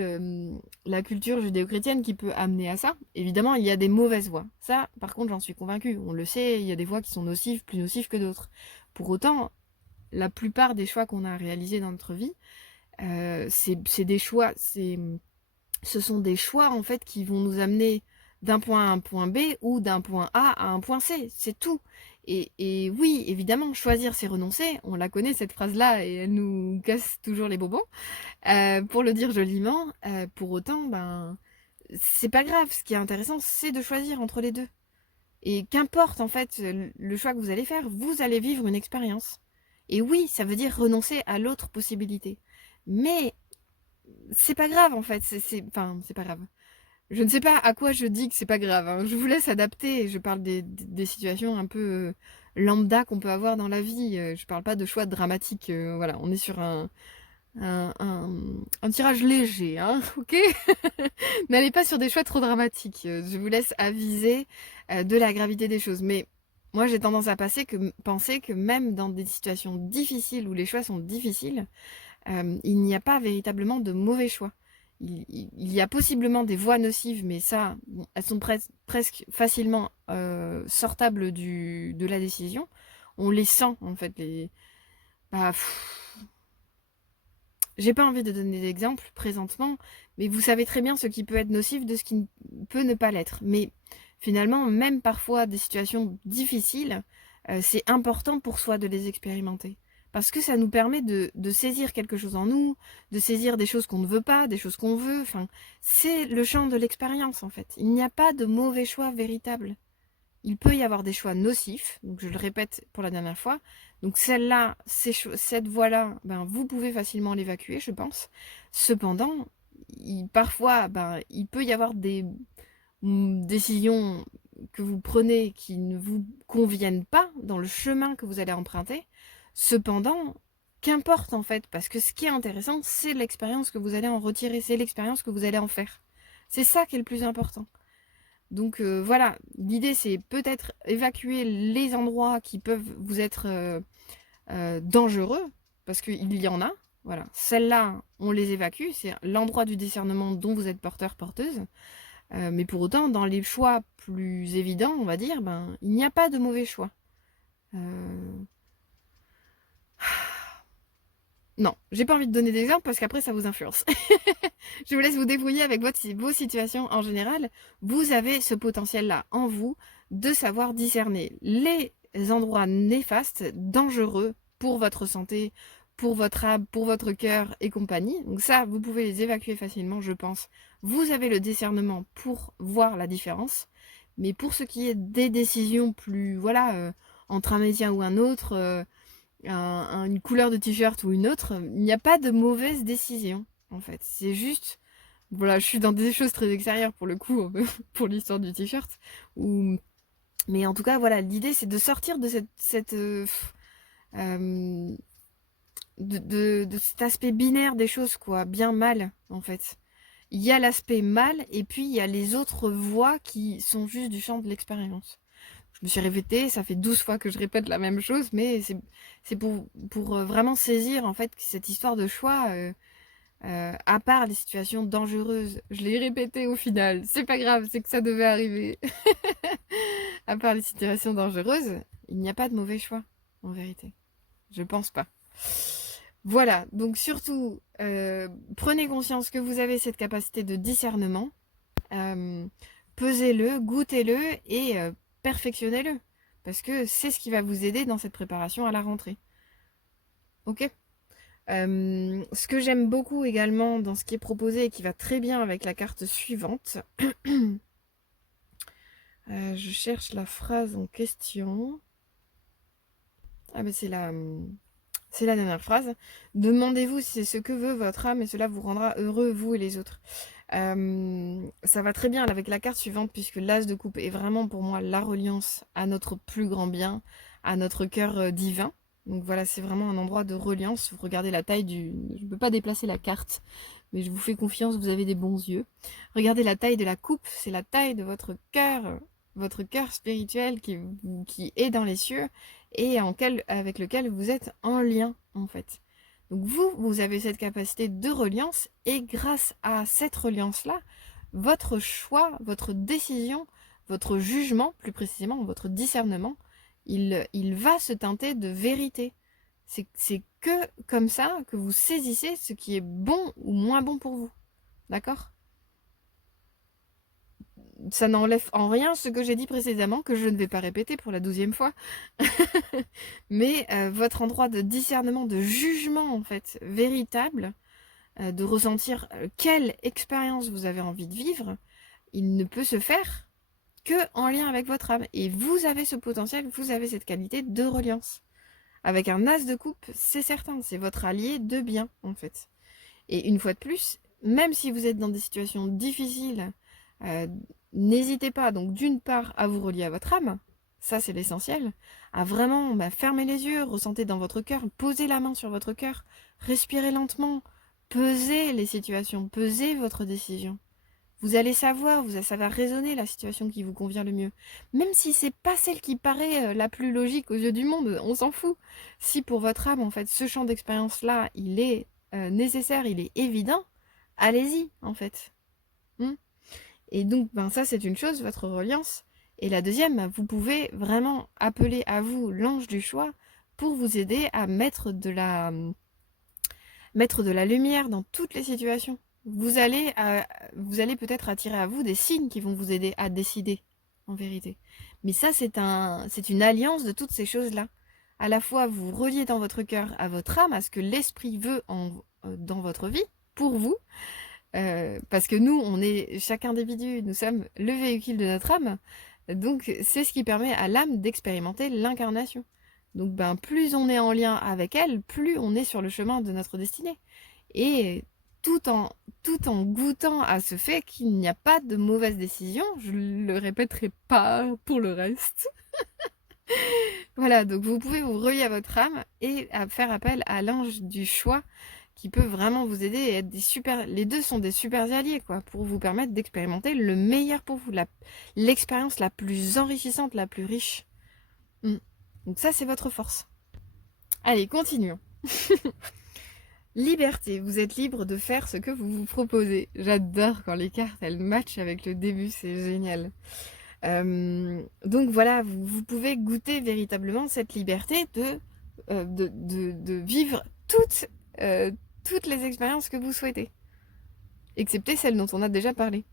la culture judéo-chrétienne qui peut amener à ça. Évidemment, il y a des mauvaises voies. Ça, par contre, j'en suis convaincue. On le sait, il y a des voies qui sont nocives, plus nocives que d'autres. Pour autant, la plupart des choix qu'on a réalisés dans notre vie, c'est des choix, ce sont des choix en fait qui vont nous amener d'un point A à un point B ou d'un point A à un point C, c'est tout. Et oui, évidemment, choisir c'est renoncer, on la connaît cette phrase-là et elle nous casse toujours les bonbons, pour le dire joliment. Pour autant, c'est pas grave, ce qui est intéressant c'est de choisir entre les deux. Et qu'importe en fait le choix que vous allez faire, vous allez vivre une expérience. Et oui, ça veut dire renoncer à l'autre possibilité. Mais c'est pas grave en fait, enfin, c'est pas grave. Je ne sais pas à quoi je dis que c'est pas grave, hein. Je vous laisse adapter. Je parle des situations un peu lambda qu'on peut avoir dans la vie. Je parle pas de choix dramatiques. Voilà, on est sur un, un- un tirage léger, hein, ok? N'allez pas sur des choix trop dramatiques. Je vous laisse aviser de la gravité des choses. Mais moi, j'ai tendance à penser que même dans des situations difficiles où les choix sont difficiles, il n'y a pas véritablement de mauvais choix. Il y a possiblement des voies nocives, mais ça, bon, elles sont presque facilement sortables de la décision. On les sent, en fait. Bah, j'ai pas envie de donner d'exemples présentement, mais vous savez très bien ce qui peut être nocif de ce qui peut ne pas l'être. Mais finalement, même parfois des situations difficiles, c'est important pour soi de les expérimenter. Parce que ça nous permet de saisir quelque chose en nous, de saisir des choses qu'on ne veut pas, des choses qu'on veut. Enfin, c'est le champ de l'expérience en fait. Il n'y a pas de mauvais choix véritable. Il peut y avoir des choix nocifs, donc je le répète pour la dernière fois. Donc celle-là, cette voie-là, vous pouvez facilement l'évacuer, je pense. Cependant, parfois, il peut y avoir des décisions que vous prenez qui ne vous conviennent pas dans le chemin que vous allez emprunter. Cependant, qu'importe en fait, parce que ce qui est intéressant, c'est l'expérience que vous allez en retirer, c'est l'expérience que vous allez en faire. C'est ça qui est le plus important. Donc voilà, l'idée c'est peut-être évacuer les endroits qui peuvent vous être dangereux, parce qu'il y en a. Voilà, celles-là, on les évacue, c'est l'endroit du discernement dont vous êtes porteur, porteuse. Mais pour autant, dans les choix plus évidents, on va dire, il n'y a pas de mauvais choix. Non, j'ai pas envie de donner d'exemple parce qu'après ça vous influence. Je vous laisse vous débrouiller avec vos situations en général. Vous avez ce potentiel-là en vous de savoir discerner les endroits néfastes, dangereux pour votre santé, pour votre âme, pour votre cœur et compagnie. Donc ça, vous pouvez les évacuer facilement, je pense. Vous avez le discernement pour voir la différence. Mais pour ce qui est des décisions plus, voilà, entre un média ou un autre, une couleur de t-shirt ou une autre, il n'y a pas de mauvaise décision, en fait. C'est juste, voilà, je suis dans des choses très extérieures pour le coup, pour l'histoire du t-shirt. Mais en tout cas, voilà, l'idée c'est de sortir de euh, de cet aspect binaire des choses, quoi, bien mal, en fait. Il y a l'aspect mal, et puis il y a les autres voies qui sont juste du champ de l'expérience. Je me suis répétée, ça fait 12 fois que je répète la même chose, mais c'est pour vraiment saisir en fait cette histoire de choix. à part les situations dangereuses. Je l'ai répété au final, c'est pas grave, c'est que ça devait arriver. À part les situations dangereuses, il n'y a pas de mauvais choix, en vérité. Je pense pas. Voilà, donc surtout, prenez conscience que vous avez cette capacité de discernement. Pesez-le, goûtez-le et perfectionnez-le. Parce que c'est ce qui va vous aider dans cette préparation à la rentrée. Ok. Ce que j'aime beaucoup également dans ce qui est proposé et qui va très bien avec la carte suivante, je cherche la phrase en question. Ah ben c'est la dernière phrase. Demandez-vous si c'est ce que veut votre âme et cela vous rendra heureux, vous et les autres. Ça va très bien avec la carte suivante puisque l'as de coupe est vraiment pour moi la reliance à notre plus grand bien, à notre cœur divin. Donc voilà, c'est vraiment un endroit de reliance. Vous regardez la taille du... Je ne peux pas déplacer la carte, mais je vous fais confiance, vous avez des bons yeux. Regardez la taille de la coupe, c'est la taille de votre cœur spirituel qui est dans les cieux et avec lequel vous êtes en lien en fait. Donc vous avez cette capacité de reliance et grâce à cette reliance-là, votre choix, votre décision, votre jugement, plus précisément votre discernement, il va se teinter de vérité. C'est que comme ça que vous saisissez ce qui est bon ou moins bon pour vous. D'accord ? Ça n'enlève en rien ce que j'ai dit précédemment, que je ne vais pas répéter pour la 12e fois. Mais votre endroit de discernement, de jugement en fait, véritable, de ressentir quelle expérience vous avez envie de vivre, il ne peut se faire que en lien avec votre âme. Et vous avez ce potentiel, vous avez cette qualité de reliance. Avec un as de coupe, c'est certain, c'est votre allié de bien en fait. Et une fois de plus, même si vous êtes dans des situations difficiles, euh, n'hésitez pas donc d'une part à vous relier à votre âme, ça c'est l'essentiel, à vraiment fermer les yeux, ressentez dans votre cœur, posez la main sur votre cœur, respirez lentement, pesez les situations, pesez votre décision. Vous allez savoir, ça va résonner la situation qui vous convient le mieux. Même si c'est pas celle qui paraît la plus logique aux yeux du monde, on s'en fout. Si pour votre âme, en fait, ce champ d'expérience-là, il est nécessaire, il est évident, allez-y, en fait. Hmm. Et donc, ça, c'est une chose, votre reliance. Et la deuxième, vous pouvez vraiment appeler à vous l'ange du choix pour vous aider à mettre de la lumière dans toutes les situations. Vous allez peut-être attirer à vous des signes qui vont vous aider à décider, en vérité. Mais ça, c'est une alliance de toutes ces choses-là. À la fois, vous reliez dans votre cœur à votre âme, à ce que l'esprit veut dans votre vie, pour vous, parce que nous, on est chaque individu, nous sommes le véhicule de notre âme, donc c'est ce qui permet à l'âme d'expérimenter l'incarnation. Donc plus on est en lien avec elle, plus on est sur le chemin de notre destinée. Et tout en, tout en goûtant à ce fait qu'il n'y a pas de mauvaise décision, je ne le répéterai pas pour le reste. Voilà, donc vous pouvez vous relier à votre âme et à faire appel à l'ange du choix qui peut vraiment vous aider et être les deux sont des super alliés, quoi, pour vous permettre d'expérimenter le meilleur pour vous, l'expérience la plus enrichissante, la plus riche. Donc ça, c'est votre force. Allez, continuons. Liberté, vous êtes libre de faire ce que vous vous proposez. J'adore quand les cartes, elles matchent avec le début, c'est génial. Donc voilà, vous pouvez goûter véritablement cette liberté de vivre toutes les expériences que vous souhaitez. Excepté celles dont on a déjà parlé.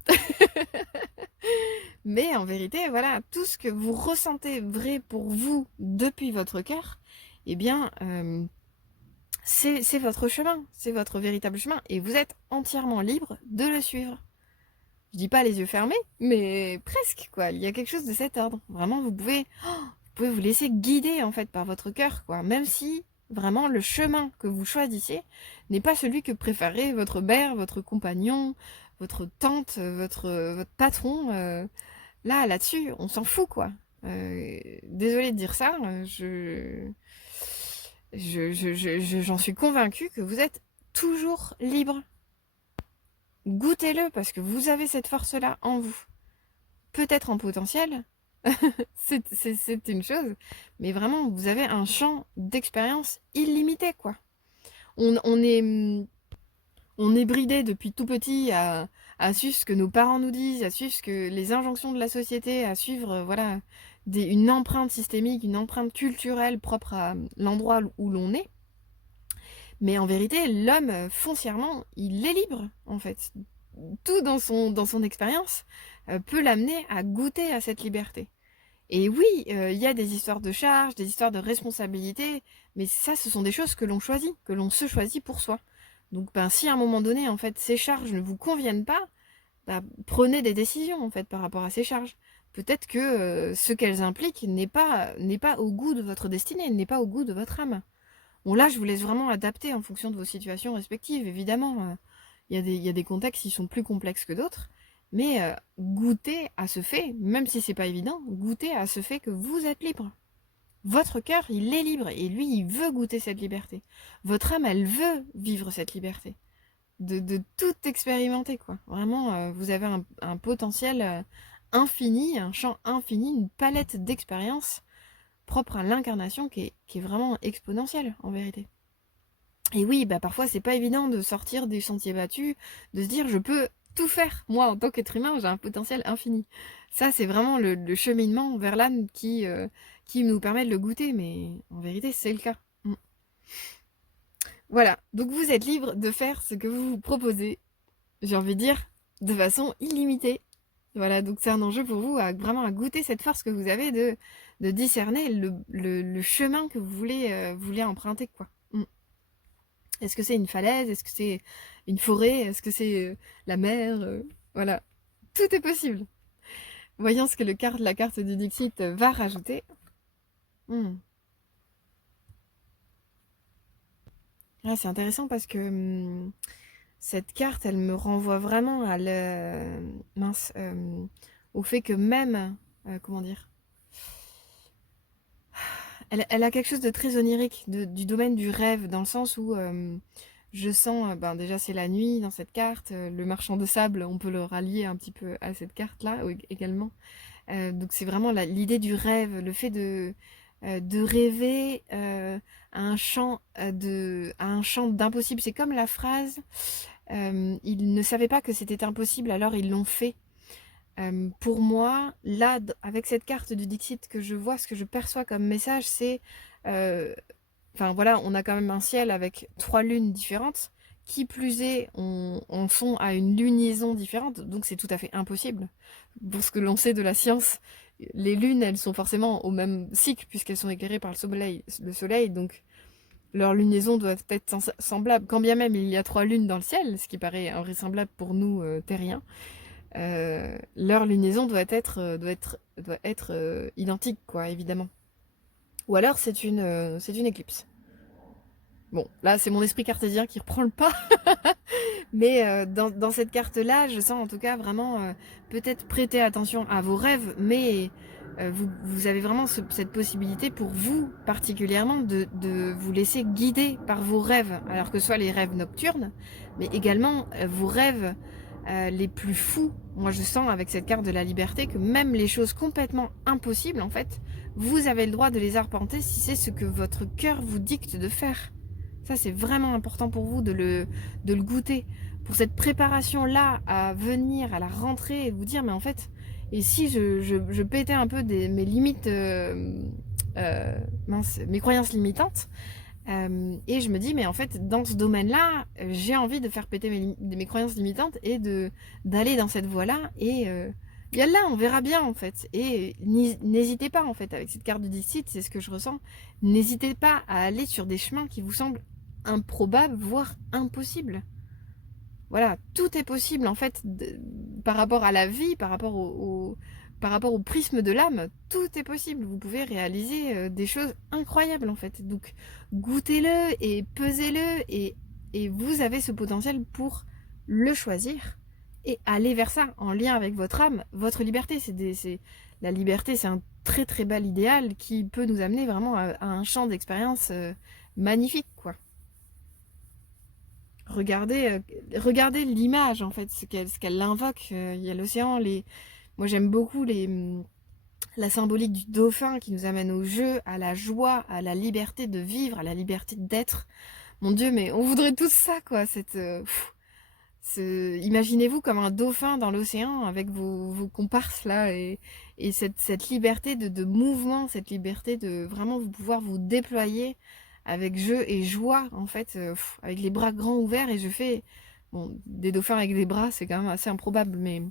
Mais en vérité, voilà, tout ce que vous ressentez vrai pour vous depuis votre cœur, eh bien, c'est votre chemin, c'est votre véritable chemin, et vous êtes entièrement libre de le suivre. Je dis pas les yeux fermés, mais presque, quoi. Il y a quelque chose de cet ordre. Vraiment, vous pouvez vous laisser guider, en fait, par votre cœur, quoi. Même si, vraiment, le chemin que vous choisissez n'est pas celui que préférerait votre mère, votre compagnon, votre tante, votre patron. Là-dessus, on s'en fout, quoi. Désolée de dire ça, j'en suis convaincue que vous êtes toujours libre. Goûtez-le parce que vous avez cette force-là en vous. Peut-être en potentiel, c'est une chose, mais vraiment, vous avez un champ d'expérience illimité, quoi. On on est bridé depuis tout petit à suivre ce que nos parents nous disent, à suivre ce que les injonctions de la société, à suivre voilà une empreinte systémique, une empreinte culturelle propre à l'endroit où l'on est. Mais en vérité, l'homme, foncièrement, il est libre, en fait. Tout dans son expérience peut l'amener à goûter à cette liberté. Et oui, il y a des histoires de charge, des histoires de responsabilité, mais ça, ce sont des choses que l'on choisit, que l'on se choisit pour soi. Donc, ben, si à un moment donné, en fait, ces charges ne vous conviennent pas, bah, prenez des décisions, en fait, par rapport à ces charges. Peut-être que ce qu'elles impliquent n'est pas au goût de votre destinée, n'est pas au goût de votre âme. Bon, là, je vous laisse vraiment adapter en fonction de vos situations respectives. Évidemment, il y a des contextes qui sont plus complexes que d'autres, mais goûtez à ce fait, même si c'est pas évident, goûtez à ce fait que vous êtes libre. Votre cœur, il est libre et lui, il veut goûter cette liberté. Votre âme, elle veut vivre cette liberté. De tout expérimenter, quoi. Vraiment, vous avez un potentiel infini, un champ infini, une palette d'expériences propre à l'incarnation qui est vraiment exponentielle, en vérité. Et oui, bah parfois c'est pas évident de sortir des sentiers battus, de se dire je peux tout faire. Moi, en tant qu'être humain, j'ai un potentiel infini. Ça, c'est vraiment le cheminement vers l'âme qui nous permet de le goûter, mais en vérité, c'est le cas. Mm. Voilà, donc vous êtes libre de faire ce que vous vous proposez, j'ai envie de dire, de façon illimitée. Voilà, donc c'est un enjeu pour vous vraiment à goûter cette force que vous avez de discerner le chemin que voulez emprunter, quoi. Mm. Est-ce que c'est une falaise? Est-ce que c'est une forêt? Est-ce que c'est la mer? Voilà, tout est possible. Voyons ce que la carte du Dixit va rajouter. Hmm. Ouais, c'est intéressant parce que cette carte, elle me renvoie vraiment mince, au fait que même, comment dire, elle a quelque chose de très onirique, du domaine du rêve, dans le sens où je sens, ben déjà c'est la nuit dans cette carte, le marchand de sable, on peut le rallier un petit peu à cette carte-là également. Donc c'est vraiment l'idée du rêve, le fait de rêver à un champ d'impossible. C'est comme la phrase, ils ne savaient pas que c'était impossible, alors ils l'ont fait. Pour moi, là, avec cette carte du Dixit que je vois, ce que je perçois comme message, c'est... Enfin voilà, on a quand même un ciel avec 3 lunes différentes. Qui plus est, on sont à une lunaison différente, donc c'est tout à fait impossible. Pour ce que l'on sait de la science, les lunes, elles sont forcément au même cycle, puisqu'elles sont éclairées par le soleil, donc leur lunaison doit être semblable. Quand bien même il y a 3 lunes dans le ciel, ce qui paraît invraisemblable pour nous terriens, leur lunaison doit être identique, quoi, évidemment. Ou alors c'est une éclipse. Bon, là c'est mon esprit cartésien qui reprend le pas, mais dans cette carte-là, je sens en tout cas vraiment peut-être prêter attention à vos rêves, mais vous avez vraiment cette possibilité pour vous particulièrement de vous laisser guider par vos rêves, alors que ce soit les rêves nocturnes, mais également vos rêves les plus fous. Moi je sens avec cette carte de la liberté que même les choses complètement impossibles, en fait, vous avez le droit de les arpenter si c'est ce que votre cœur vous dicte de faire. Ça, c'est vraiment important pour vous de le goûter. Pour cette préparation-là à venir à la rentrée et vous dire, mais en fait, et si je pétais un peu mes limites, mes croyances limitantes, et je me dis, mais en fait, dans ce domaine-là, j'ai envie de faire péter mes croyances limitantes et d'aller dans cette voie-là. Et bien là, on verra bien, en fait. Et n'hésitez pas, en fait, avec cette carte de Dixit, c'est ce que je ressens. N'hésitez pas à aller sur des chemins qui vous semblent improbables, voire impossibles. Voilà, tout est possible, en fait, par rapport à la vie, par rapport au prisme de l'âme, tout est possible. Vous pouvez réaliser des choses incroyables, en fait. Donc, goûtez-le et pesez-le et vous avez ce potentiel pour le choisir et aller vers ça en lien avec votre âme, votre liberté. La liberté, c'est un très très bel idéal qui peut nous amener vraiment à un champ d'expérience magnifique, quoi. Regardez l'image, en fait, ce qu'elle invoque. Il y a l'océan, moi j'aime beaucoup la symbolique du dauphin qui nous amène au jeu, à la joie, à la liberté de vivre, à la liberté d'être. Mon Dieu, mais on voudrait tous ça, quoi. Imaginez-vous comme un dauphin dans l'océan avec vos comparses là et cette liberté de mouvement, cette liberté de vraiment vous pouvoir vous déployer avec jeu et joie en fait, avec les bras grands ouverts et je fais bon, des dauphins avec des bras, c'est quand même assez improbable, mais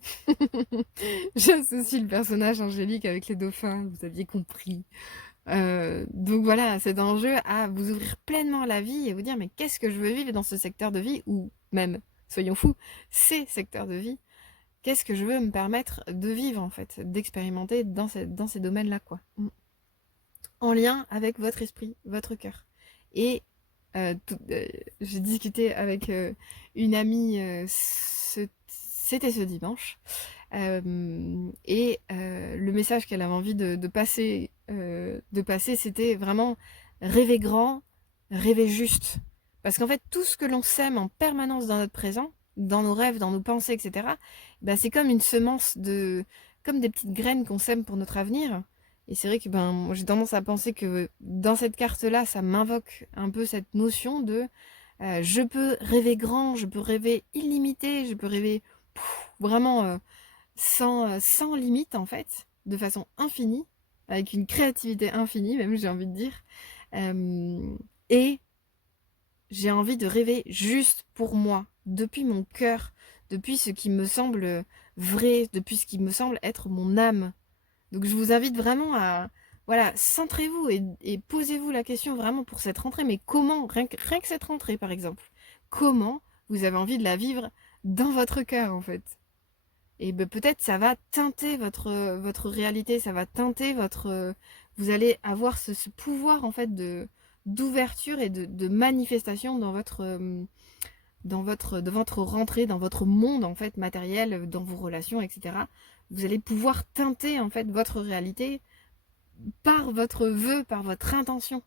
j'associe le personnage Angélique avec les dauphins, vous aviez compris. Donc voilà, c'est un jeu à vous ouvrir pleinement à la vie et vous dire mais qu'est-ce que je veux vivre dans ce secteur de vie ou même, soyons fous, ces secteurs de vie, qu'est-ce que je veux me permettre de vivre en fait, d'expérimenter dans ces domaines-là quoi. En lien avec votre esprit, votre cœur. Et j'ai discuté avec une amie, c'était ce dimanche, et le message qu'elle avait envie de passer, c'était vraiment rêver grand, rêver juste. Parce qu'en fait, tout ce que l'on sème en permanence dans notre présent, dans nos rêves, dans nos pensées, etc., bah, c'est comme une semence comme des petites graines qu'on sème pour notre avenir. Et c'est vrai que ben, moi, j'ai tendance à penser que dans cette carte-là, ça m'invoque un peu cette notion de je peux rêver grand, je peux rêver illimité, je peux rêver vraiment sans limite en fait, de façon infinie, avec une créativité infinie même j'ai envie de dire. Et j'ai envie de rêver juste pour moi, depuis mon cœur, depuis ce qui me semble vrai, depuis ce qui me semble être mon âme. Donc je vous invite vraiment à, voilà, centrez-vous et posez-vous la question vraiment pour cette rentrée. Mais comment, rien que cette rentrée par exemple, comment vous avez envie de la vivre dans votre cœur en fait? Et ben, peut-être ça va teinter votre réalité, ça va teinter vous allez avoir ce pouvoir en fait d'ouverture et de manifestation dans votre rentrée, dans votre monde en fait matériel, dans vos relations, etc. Vous allez pouvoir teinter en fait votre réalité par votre vœu, par votre intention.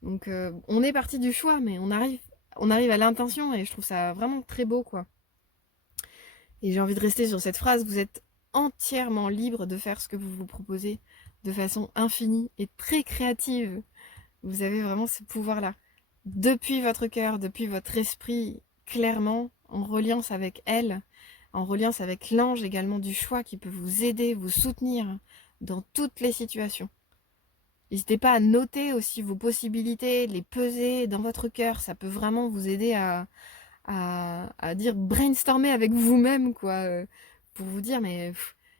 Donc on est parti du choix, mais on arrive à l'intention et je trouve ça vraiment très beau quoi. Et j'ai envie de rester sur cette phrase, vous êtes entièrement libre de faire ce que vous vous proposez de façon infinie et très créative. Vous avez vraiment ce pouvoir-là. Depuis votre cœur, depuis votre esprit, clairement, en reliance avec elle, en reliance avec l'ange également du choix qui peut vous aider, vous soutenir dans toutes les situations. N'hésitez pas à noter aussi vos possibilités, les peser dans votre cœur. Ça peut vraiment vous aider à dire brainstormer avec vous-même, quoi, pour vous dire, mais.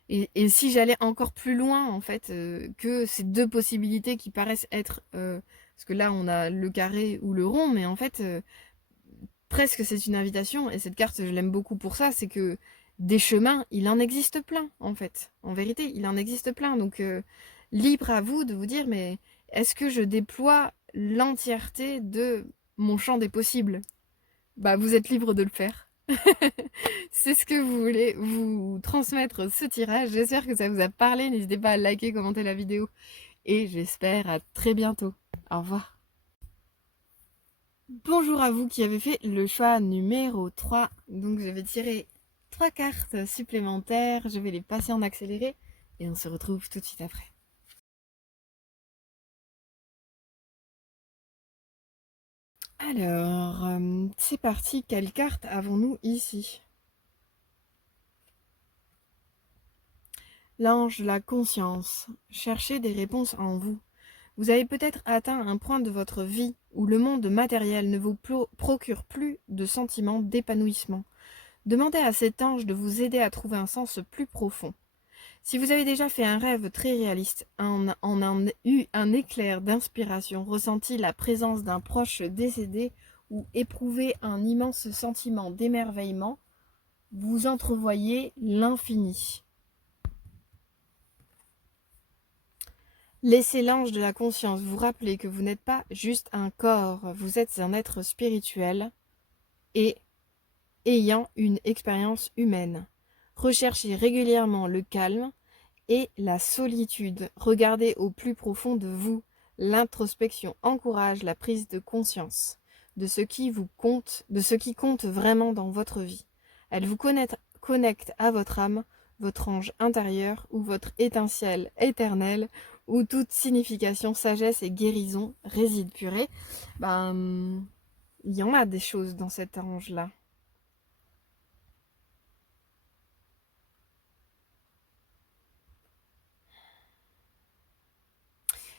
Et si j'allais encore plus loin, en fait, que ces deux possibilités qui paraissent être. Parce que là, on a le carré ou le rond, mais en fait, presque c'est une invitation, et cette carte, je l'aime beaucoup pour ça, c'est que des chemins, il en existe plein, en fait. En vérité, il en existe plein. Donc, libre à vous de vous dire, mais est-ce que je déploie l'entièreté de mon champ des possibles? Bah, vous êtes libre de le faire. C'est ce que vous voulez vous transmettre ce tirage. J'espère que ça vous a parlé. N'hésitez pas à liker, commenter la vidéo. Et j'espère à très bientôt. Au revoir. Bonjour à vous qui avez fait le choix numéro 3. Donc je vais tirer 3 cartes supplémentaires. Je vais les passer en accéléré. Et on se retrouve tout de suite après. Alors, c'est parti. Quelle carte avons-nous ici? L'ange de la conscience. Cherchez des réponses en vous. Vous avez peut-être atteint un point de votre vie où le monde matériel ne vous procure plus de sentiments d'épanouissement. Demandez à cet ange de vous aider à trouver un sens plus profond. Si vous avez déjà fait un rêve très réaliste, eu un éclair d'inspiration, ressenti la présence d'un proche décédé ou éprouvé un immense sentiment d'émerveillement, vous entrevoyez l'infini. Laissez l'ange de la conscience vous rappeler que vous n'êtes pas juste un corps, vous êtes un être spirituel et ayant une expérience humaine. Recherchez régulièrement le calme et la solitude. Regardez au plus profond de vous. L'introspection encourage la prise de conscience de ce qui vous compte, de ce qui compte vraiment dans votre vie. Elle vous connecte à votre âme, votre ange intérieur ou votre étincelle éternelle où toute signification, sagesse et guérison réside. Purée, il y en a des choses dans cet ange-là.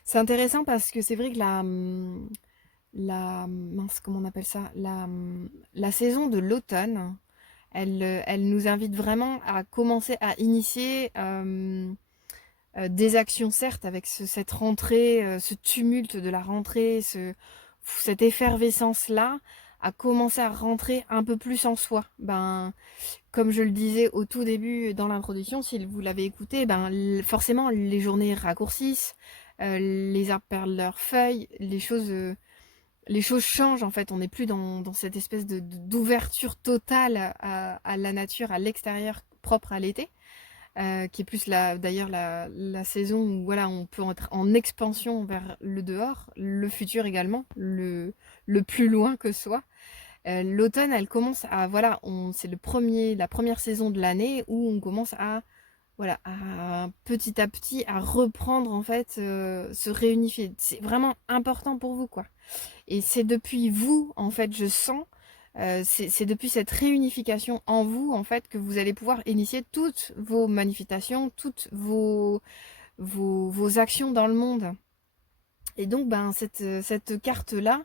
C'est intéressant parce que c'est vrai que mince, comment on appelle ça? La saison de l'automne, elle nous invite vraiment à commencer à initier des actions, certes, avec cette rentrée, ce tumulte de la rentrée, cette effervescence-là, à commencer à rentrer un peu plus en soi. Ben, comme je le disais au tout début dans l'introduction, si vous l'avez écouté, ben, forcément, les journées raccourcissent, les arbres perdent leurs feuilles, les choses changent en fait. On n'est plus dans cette espèce d'ouverture totale à la nature, à l'extérieur, propre à l'été, qui est plus d'ailleurs la saison où voilà, on peut être en expansion vers le dehors, le futur également, le plus loin que soi. L'automne, elle commence à voilà, c'est la première saison de l'année où on commence à voilà, petit à petit à reprendre en fait, se réunifier. C'est vraiment important pour vous quoi. Et c'est depuis vous, en fait, je sens, c'est depuis cette réunification en vous, en fait, que vous allez pouvoir initier toutes vos manifestations, toutes vos actions dans le monde. Et donc, ben, cette carte-là,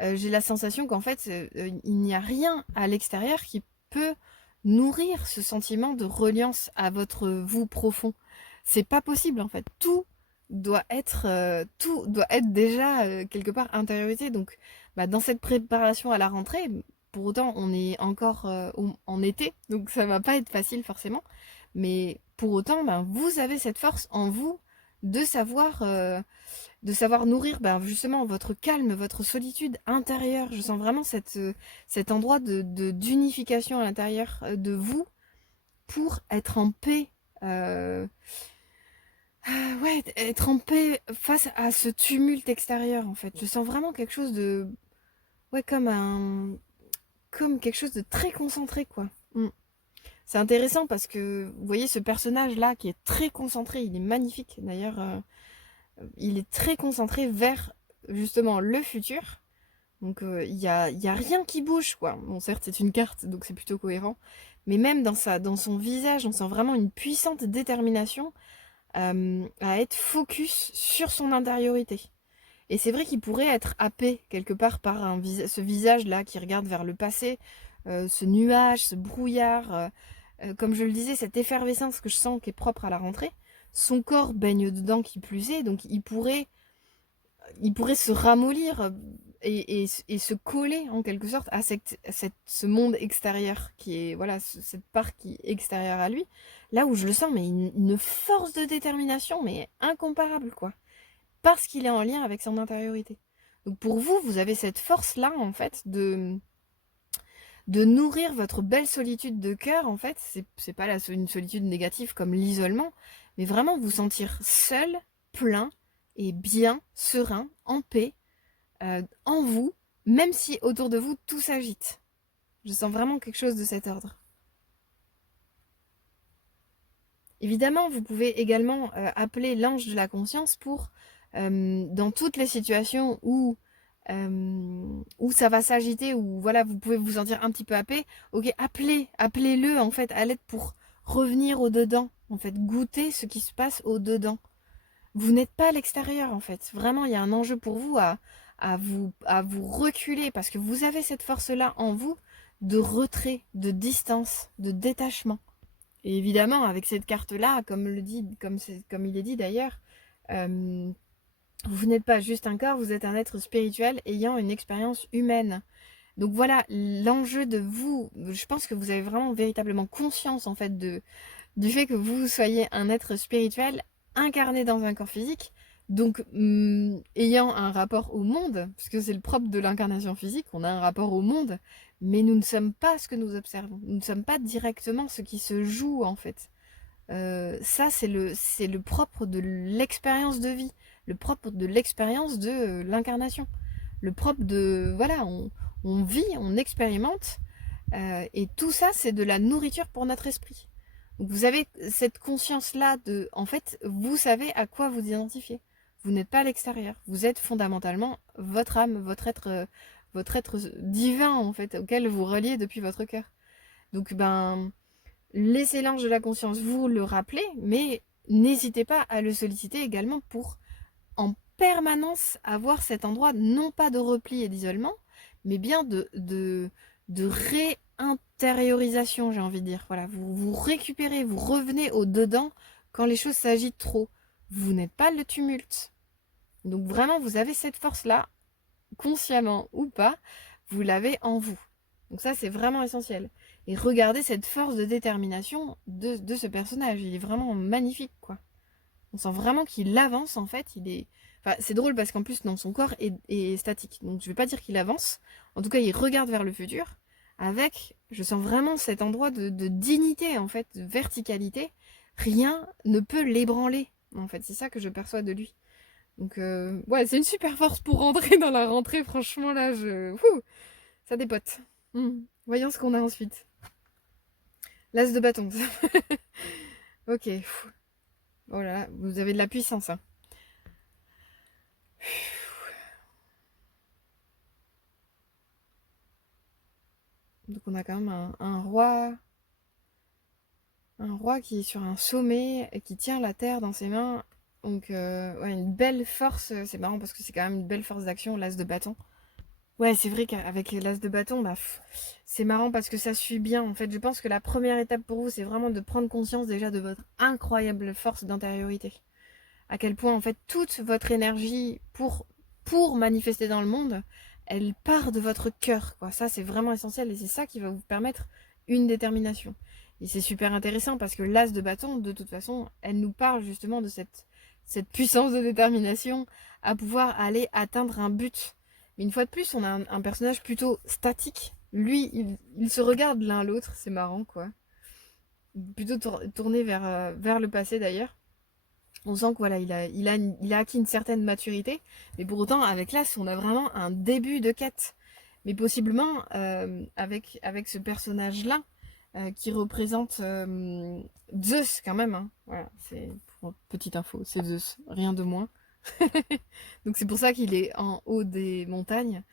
j'ai la sensation qu'en fait, il n'y a rien à l'extérieur qui peut nourrir ce sentiment de reliance à votre vous profond. C'est pas possible, en fait. Tout doit être déjà quelque part intériorisé. Donc, bah, dans cette préparation à la rentrée, pour autant, on est encore en été, donc ça va pas être facile forcément. Mais pour autant, ben, vous avez cette force en vous de savoir, euh, de savoir nourrir ben, justement votre calme, votre solitude intérieure. Je sens vraiment cet endroit d'unification à l'intérieur de vous pour être en paix. euh, ouais, être en paix face à ce tumulte extérieur en fait. Je sens vraiment quelque chose de... Ouais, comme quelque chose de très concentré quoi. Mm. C'est intéressant parce que vous voyez ce personnage là qui est très concentré, il est magnifique d'ailleurs. Il est très concentré vers justement le futur. Donc il y a rien qui bouge quoi. Bon certes c'est une carte donc c'est plutôt cohérent. Mais même dans son visage on sent vraiment une puissante détermination à être focus sur son intériorité. Et c'est vrai qu'il pourrait être happé quelque part par ce visage-là qui regarde vers le passé, ce nuage, ce brouillard, comme je le disais, cette effervescence que je sens qui est propre à la rentrée. Son corps baigne dedans qui plus est, donc il pourrait se ramollir et se coller en quelque sorte à ce monde extérieur qui est, voilà, cette part qui est extérieure à lui. Là où je le sens, mais une force de détermination, mais incomparable, quoi. Parce qu'il est en lien avec son intériorité. Donc pour vous, vous avez cette force-là, en fait, de nourrir votre belle solitude de cœur, en fait. C'est pas une solitude négative comme l'isolement, mais vraiment vous sentir seul, plein et bien, serein, en paix, en vous, même si autour de vous tout s'agite. Je sens vraiment quelque chose de cet ordre. Évidemment, vous pouvez également appeler l'ange de la conscience pour, dans toutes les situations où ça va s'agiter, où voilà, vous pouvez vous sentir un petit peu happé, ok, appelez-le en fait à l'aide pour revenir au-dedans, en fait, goûter ce qui se passe au-dedans. Vous n'êtes pas à l'extérieur en fait. Vraiment, il y a un enjeu pour vous à vous reculer parce que vous avez cette force-là en vous de retrait, de distance, de détachement. Et évidemment, avec cette carte-là, comme il est dit d'ailleurs, euh, vous n'êtes pas juste un corps, vous êtes un être spirituel ayant une expérience humaine. Donc voilà, l'enjeu de vous, je pense que vous avez vraiment véritablement conscience en fait du fait que vous soyez un être spirituel incarné dans un corps physique, donc ayant un rapport au monde, puisque c'est le propre de l'incarnation physique, on a un rapport au monde, mais nous ne sommes pas ce que nous observons, nous ne sommes pas directement ce qui se joue en fait. Ça, c'est le propre de l'expérience de vie, le propre de l'expérience de l'incarnation, le propre de, voilà, on vit, on expérimente, et tout ça, c'est de la nourriture pour notre esprit. Donc vous avez cette conscience-là de, en fait, vous savez à quoi vous identifiez. Vous n'êtes pas à l'extérieur. Vous êtes fondamentalement votre âme, votre être divin, en fait, auquel vous reliez depuis votre cœur. Donc, ben, laissez l'ange de la conscience vous le rappeler, mais n'hésitez pas à le solliciter également pour en permanence avoir cet endroit, non pas de repli et d'isolement, mais bien de réintériorisation, j'ai envie de dire. Voilà, vous récupérez, vous revenez au dedans quand les choses s'agitent trop. Vous n'êtes pas le tumulte. Donc vraiment, vous avez cette force-là, consciemment ou pas, vous l'avez en vous. Donc ça, c'est vraiment essentiel. Et regardez cette force de détermination de ce personnage. Il est vraiment magnifique, quoi. On sent vraiment qu'il avance, en fait. Il est... Enfin, c'est drôle parce qu'en plus, non, son corps est statique. Donc je vais pas dire qu'il avance. En tout cas, il regarde vers le futur. Avec, je sens vraiment cet endroit de dignité, en fait, de verticalité. Rien ne peut l'ébranler. En fait, c'est ça que je perçois de lui. Donc, ouais, c'est une super force pour rentrer dans la rentrée. Franchement, là, ça dépote. Voyons ce qu'on a ensuite. L'as de bâton. Ok. Oh là là, vous avez de la puissance. Hein. Donc on a quand même un roi qui est sur un sommet et qui tient la terre dans ses mains. Donc ouais, une belle force. C'est marrant parce que c'est quand même une belle force d'action, l'as de bâton. Ouais, c'est vrai qu'avec l'as de bâton, bah, c'est marrant parce que ça suit bien. En fait, je pense que la première étape pour vous, c'est vraiment de prendre conscience déjà de votre incroyable force d'intériorité. À quel point, en fait, toute votre énergie pour manifester dans le monde, elle part de votre cœur, quoi. Ça, c'est vraiment essentiel et c'est ça qui va vous permettre une détermination. Et c'est super intéressant parce que l'as de bâton, de toute façon, elle nous parle justement de cette puissance de détermination à pouvoir aller atteindre un but. Mais une fois de plus, on a un personnage plutôt statique. Lui, il se regarde l'un l'autre, c'est marrant, quoi. Plutôt tourné vers le passé d'ailleurs. On sent que voilà, il a acquis une certaine maturité, mais pour autant, avec l'As, on a vraiment un début de quête. Mais possiblement, avec ce personnage-là, qui représente Zeus quand même. Hein. Voilà, c'est pour petite info, c'est Zeus, rien de moins. Donc c'est pour ça qu'il est en haut des montagnes.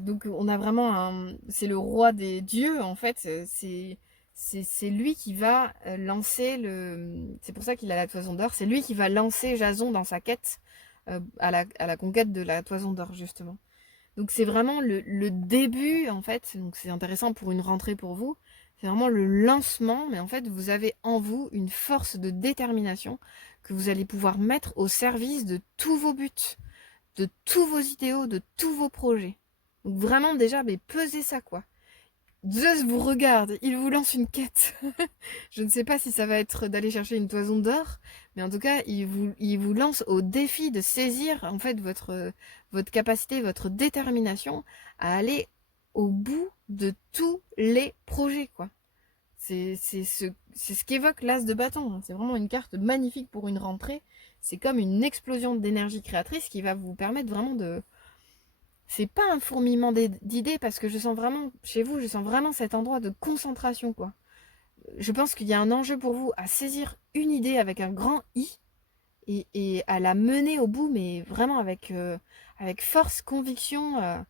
Donc on a vraiment c'est le roi des dieux en fait. C'est lui qui va lancer le. C'est pour ça qu'il a la toison d'or. C'est lui qui va lancer Jason dans sa quête à la conquête de la toison d'or justement. Donc c'est vraiment le début en fait. Donc c'est intéressant pour une rentrée pour vous. C'est vraiment le lancement, mais en fait vous avez en vous une force de détermination que vous allez pouvoir mettre au service de tous vos buts, de tous vos idéaux, de tous vos projets. Donc vraiment déjà, mais pesez ça quoi. Zeus vous regarde, il vous lance une quête. Je ne sais pas si ça va être d'aller chercher une toison d'or, mais en tout cas, il vous lance au défi de saisir en fait votre capacité, votre détermination à aller au bout de tous les projets quoi. C'est ce qu'évoque l'as de bâton. Hein. C'est vraiment une carte magnifique pour une rentrée. C'est comme une explosion d'énergie créatrice qui va vous permettre vraiment de... C'est pas un fourmillement d'idées parce que je sens vraiment, chez vous, je sens vraiment cet endroit de concentration, quoi. Je pense qu'il y a un enjeu pour vous à saisir une idée avec un grand I et à la mener au bout, mais vraiment avec force, conviction.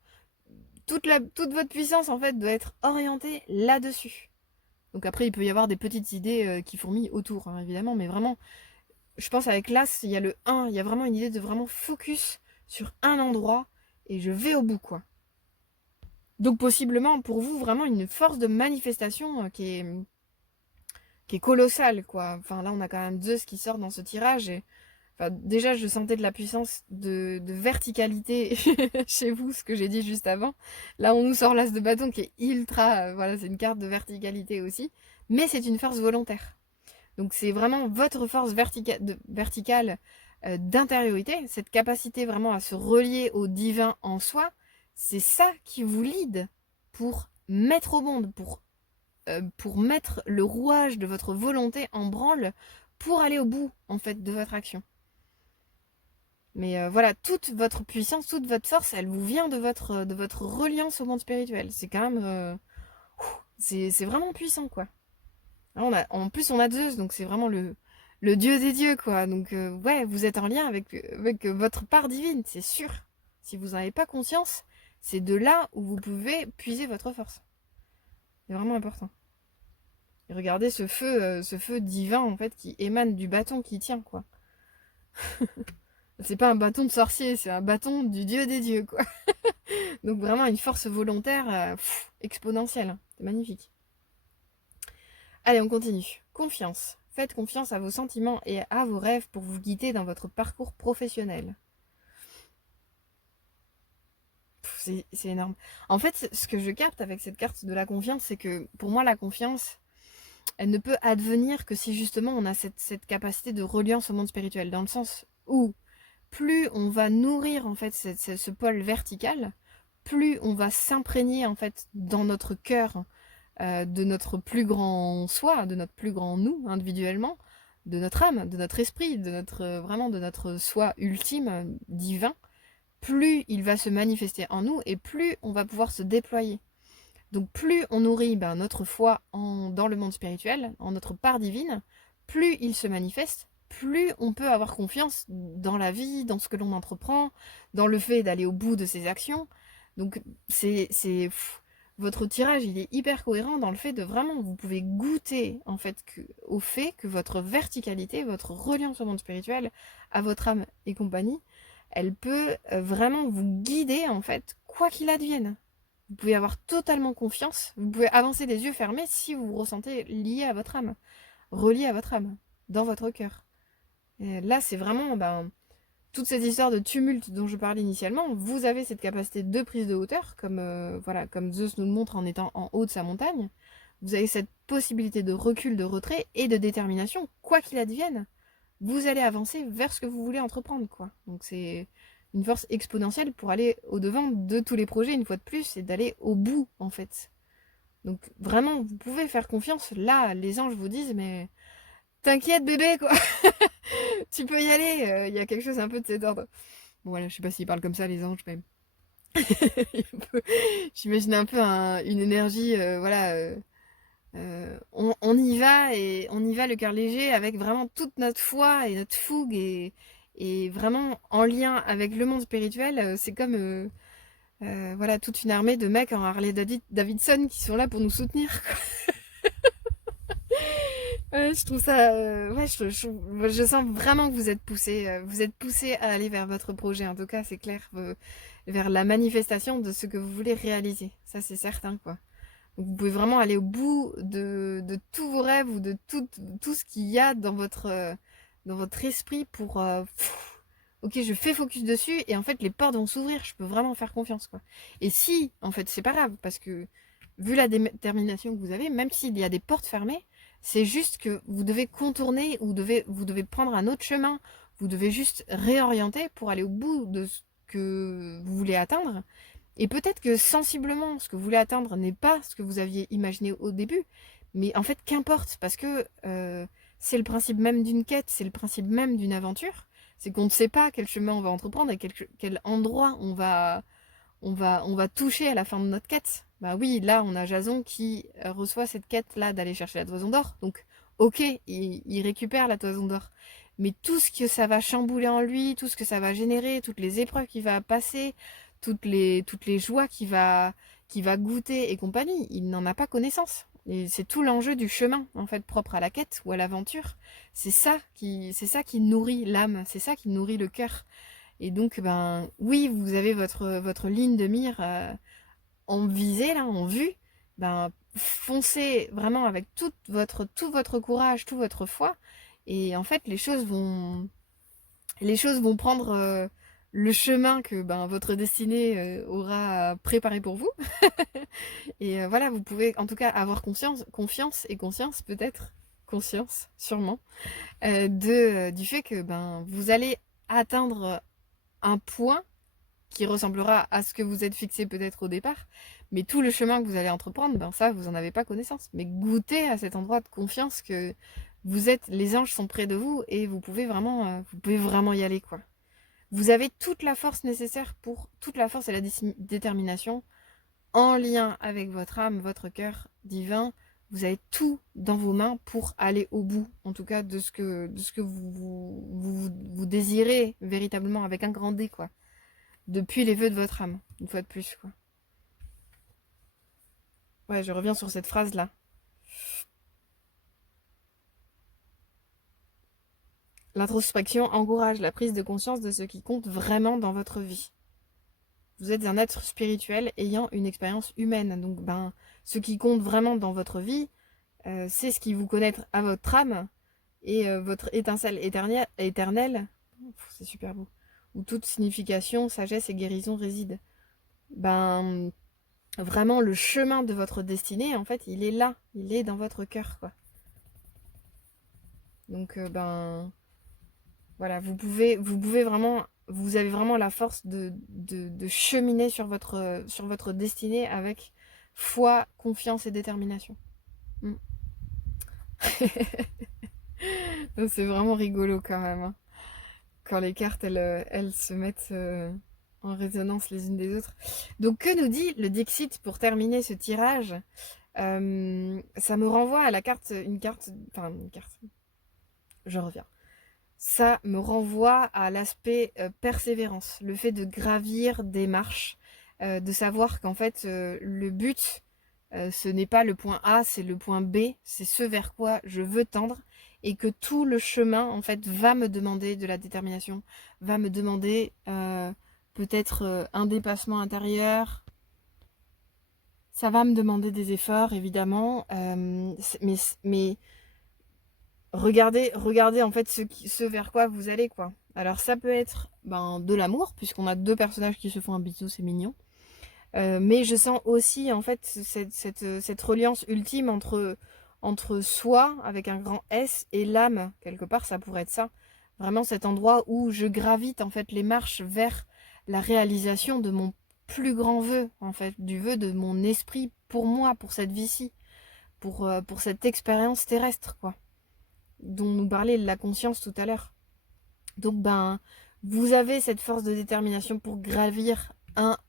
Toute votre puissance, en fait, doit être orientée là-dessus. Donc après, il peut y avoir des petites idées qui fourmillent autour, hein, évidemment, mais vraiment, je pense avec l'As, il y a le 1, il y a vraiment une idée de vraiment focus sur un endroit et je vais au bout, quoi. Donc possiblement pour vous vraiment une force de manifestation qui est colossale, quoi. Enfin là on a quand même Zeus qui sort dans ce tirage et enfin, déjà je sentais de la puissance de verticalité chez vous, ce que j'ai dit juste avant. Là on nous sort l'As de bâton qui est ultra, voilà c'est une carte de verticalité aussi, mais c'est une force volontaire. Donc c'est vraiment votre force verticale d'intériorité, cette capacité vraiment à se relier au divin en soi, c'est ça qui vous lead pour mettre au monde, pour mettre le rouage de votre volonté en branle, pour aller au bout en fait de votre action. Mais voilà, toute votre puissance, toute votre force, elle vous vient de votre reliance au monde spirituel. C'est quand même... c'est vraiment puissant quoi. En plus, on a Zeus, donc c'est vraiment le dieu des dieux, quoi. Donc, ouais, vous êtes en lien avec votre part divine, c'est sûr. Si vous n'en avez pas conscience, c'est de là où vous pouvez puiser votre force. C'est vraiment important. Et regardez ce feu divin, en fait, qui émane du bâton qui tient, quoi. C'est pas un bâton de sorcier, c'est un bâton du dieu des dieux, quoi. Donc vraiment une force volontaire exponentielle. C'est magnifique. Allez, on continue. Confiance. Faites confiance à vos sentiments et à vos rêves pour vous guider dans votre parcours professionnel. C'est énorme. En fait, ce que je capte avec cette carte de la confiance, c'est que pour moi, la confiance, elle ne peut advenir que si justement on a cette capacité de reliance au monde spirituel. Dans le sens où plus on va nourrir en fait ce pôle vertical, plus on va s'imprégner en fait dans notre cœur de notre plus grand soi, de notre plus grand nous individuellement, de notre âme, de notre esprit, de notre vraiment de notre soi ultime divin, plus il va se manifester en nous et plus on va pouvoir se déployer. Donc plus on nourrit notre foi dans le monde spirituel, en notre part divine, plus il se manifeste, plus on peut avoir confiance dans la vie, dans ce que l'on entreprend, dans le fait d'aller au bout de ses actions. Donc votre tirage, il est hyper cohérent dans le fait de vraiment, vous pouvez goûter en fait au fait que votre verticalité, votre reliance au monde spirituel, à votre âme et compagnie, elle peut vraiment vous guider en fait, quoi qu'il advienne. Vous pouvez avoir totalement confiance, vous pouvez avancer les yeux fermés si vous vous ressentez lié à votre âme, relié à votre âme, dans votre cœur. Et là, c'est vraiment toute cette histoire de tumulte dont je parlais initialement. Vous avez cette capacité de prise de hauteur, comme Zeus nous le montre en étant en haut de sa montagne. Vous avez cette possibilité de recul, de retrait et de détermination, quoi qu'il advienne. Vous allez avancer vers ce que vous voulez entreprendre, quoi. Donc c'est une force exponentielle pour aller au-devant de tous les projets, une fois de plus, et d'aller au bout, en fait. Donc vraiment, vous pouvez faire confiance. Là, les anges vous disent, mais t'inquiète, bébé, quoi. Tu peux y aller. Il y a quelque chose un peu de cet ordre. Bon, voilà, je sais pas s'ils parlent comme ça, les anges, mais j'imagine un peu une énergie, on y va et on y va le cœur léger avec vraiment toute notre foi et notre fougue et vraiment en lien avec le monde spirituel. C'est comme voilà, toute une armée de mecs en Harley Davidson qui sont là pour nous soutenir, quoi. Ouais, je trouve ça, ouais, je sens vraiment que vous êtes poussé à aller vers votre projet. En tout cas, c'est clair, vers la manifestation de ce que vous voulez réaliser. Ça, c'est certain, quoi. Donc, vous pouvez vraiment aller au bout de tous vos rêves ou de tout ce qu'il y a dans votre esprit pour ok, je fais focus dessus et en fait les portes vont s'ouvrir, je peux vraiment faire confiance, quoi. Et si, en fait, c'est pas grave parce que vu la détermination que vous avez, même s'il y a des portes fermées, c'est juste que vous devez contourner ou vous devez prendre un autre chemin, vous devez juste réorienter pour aller au bout de ce que vous voulez atteindre. Et peut-être que sensiblement, ce que vous voulez atteindre n'est pas ce que vous aviez imaginé au début, mais en fait, qu'importe, parce que c'est le principe même d'une quête, c'est le principe même d'une aventure, c'est qu'on ne sait pas quel chemin on va entreprendre et quel endroit on va toucher à la fin de notre quête. Bah oui, là, on a Jason qui reçoit cette quête-là d'aller chercher la toison d'or, donc ok, il récupère la toison d'or. Mais tout ce que ça va chambouler en lui, tout ce que ça va générer, toutes les épreuves qu'il va passer, toutes les joies qu'il va goûter et compagnie, il n'en a pas connaissance. Et c'est tout l'enjeu du chemin, en fait, propre à la quête ou à l'aventure. C'est ça qui nourrit l'âme, c'est ça qui nourrit le cœur. Et donc, oui, vous avez votre ligne de mire en visée, là, en vue. Foncez vraiment avec tout votre courage, toute votre foi. Et en fait, les choses vont prendre le chemin que votre destinée aura préparé pour vous. Et voilà, vous pouvez en tout cas avoir confiance et conscience peut-être, conscience sûrement, du fait que vous allez atteindre un point qui ressemblera à ce que vous êtes fixé peut-être au départ, mais tout le chemin que vous allez entreprendre, ça, vous n'en avez pas connaissance. Mais goûtez à cet endroit de confiance que les anges sont près de vous et vous pouvez vraiment y aller, quoi. Vous avez toute la force nécessaire toute la force et la détermination en lien avec votre âme, votre cœur divin. Vous avez tout dans vos mains pour aller au bout, en tout cas, de ce que vous désirez véritablement avec un grand D, quoi. Depuis les vœux de votre âme, une fois de plus, quoi. Ouais, je reviens sur cette phrase-là. L'introspection encourage la prise de conscience de ce qui compte vraiment dans votre vie. Vous êtes un être spirituel ayant une expérience humaine. Donc, ce qui compte vraiment dans votre vie, c'est ce qui vous connecte à votre âme et votre étincelle éternelle. C'est super beau. Où toute signification, sagesse et guérison résident. Vraiment, le chemin de votre destinée, en fait, il est là. Il est dans votre cœur, quoi. Donc, voilà, vous pouvez vraiment, vous avez vraiment la force de cheminer sur votre destinée avec foi, confiance et détermination. Mm. C'est vraiment rigolo quand même, hein, quand les cartes, elles se mettent en résonance les unes des autres. Donc, que nous dit le Dixit pour terminer ce tirage? Ça me renvoie à une carte, je reviens. Ça me renvoie à l'aspect persévérance, le fait de gravir des marches, de savoir qu'en fait le but, ce n'est pas le point A, c'est le point B, c'est ce vers quoi je veux tendre, et que tout le chemin en fait va me demander de la détermination, va me demander peut-être un dépassement intérieur. Ça va me demander des efforts évidemment, mais regardez en fait ce vers quoi vous allez, quoi. Alors ça peut être de l'amour, puisqu'on a deux personnages qui se font un bisou, c'est mignon. Mais je sens aussi en fait cette reliance ultime entre soi, avec un grand S, et l'âme, quelque part, ça pourrait être ça. Vraiment cet endroit où je gravite en fait les marches vers la réalisation de mon plus grand vœu, en fait, du vœu de mon esprit pour moi, pour cette vie-ci, pour cette expérience terrestre, quoi, dont nous parlait la conscience tout à l'heure. Donc vous avez cette force de détermination pour gravir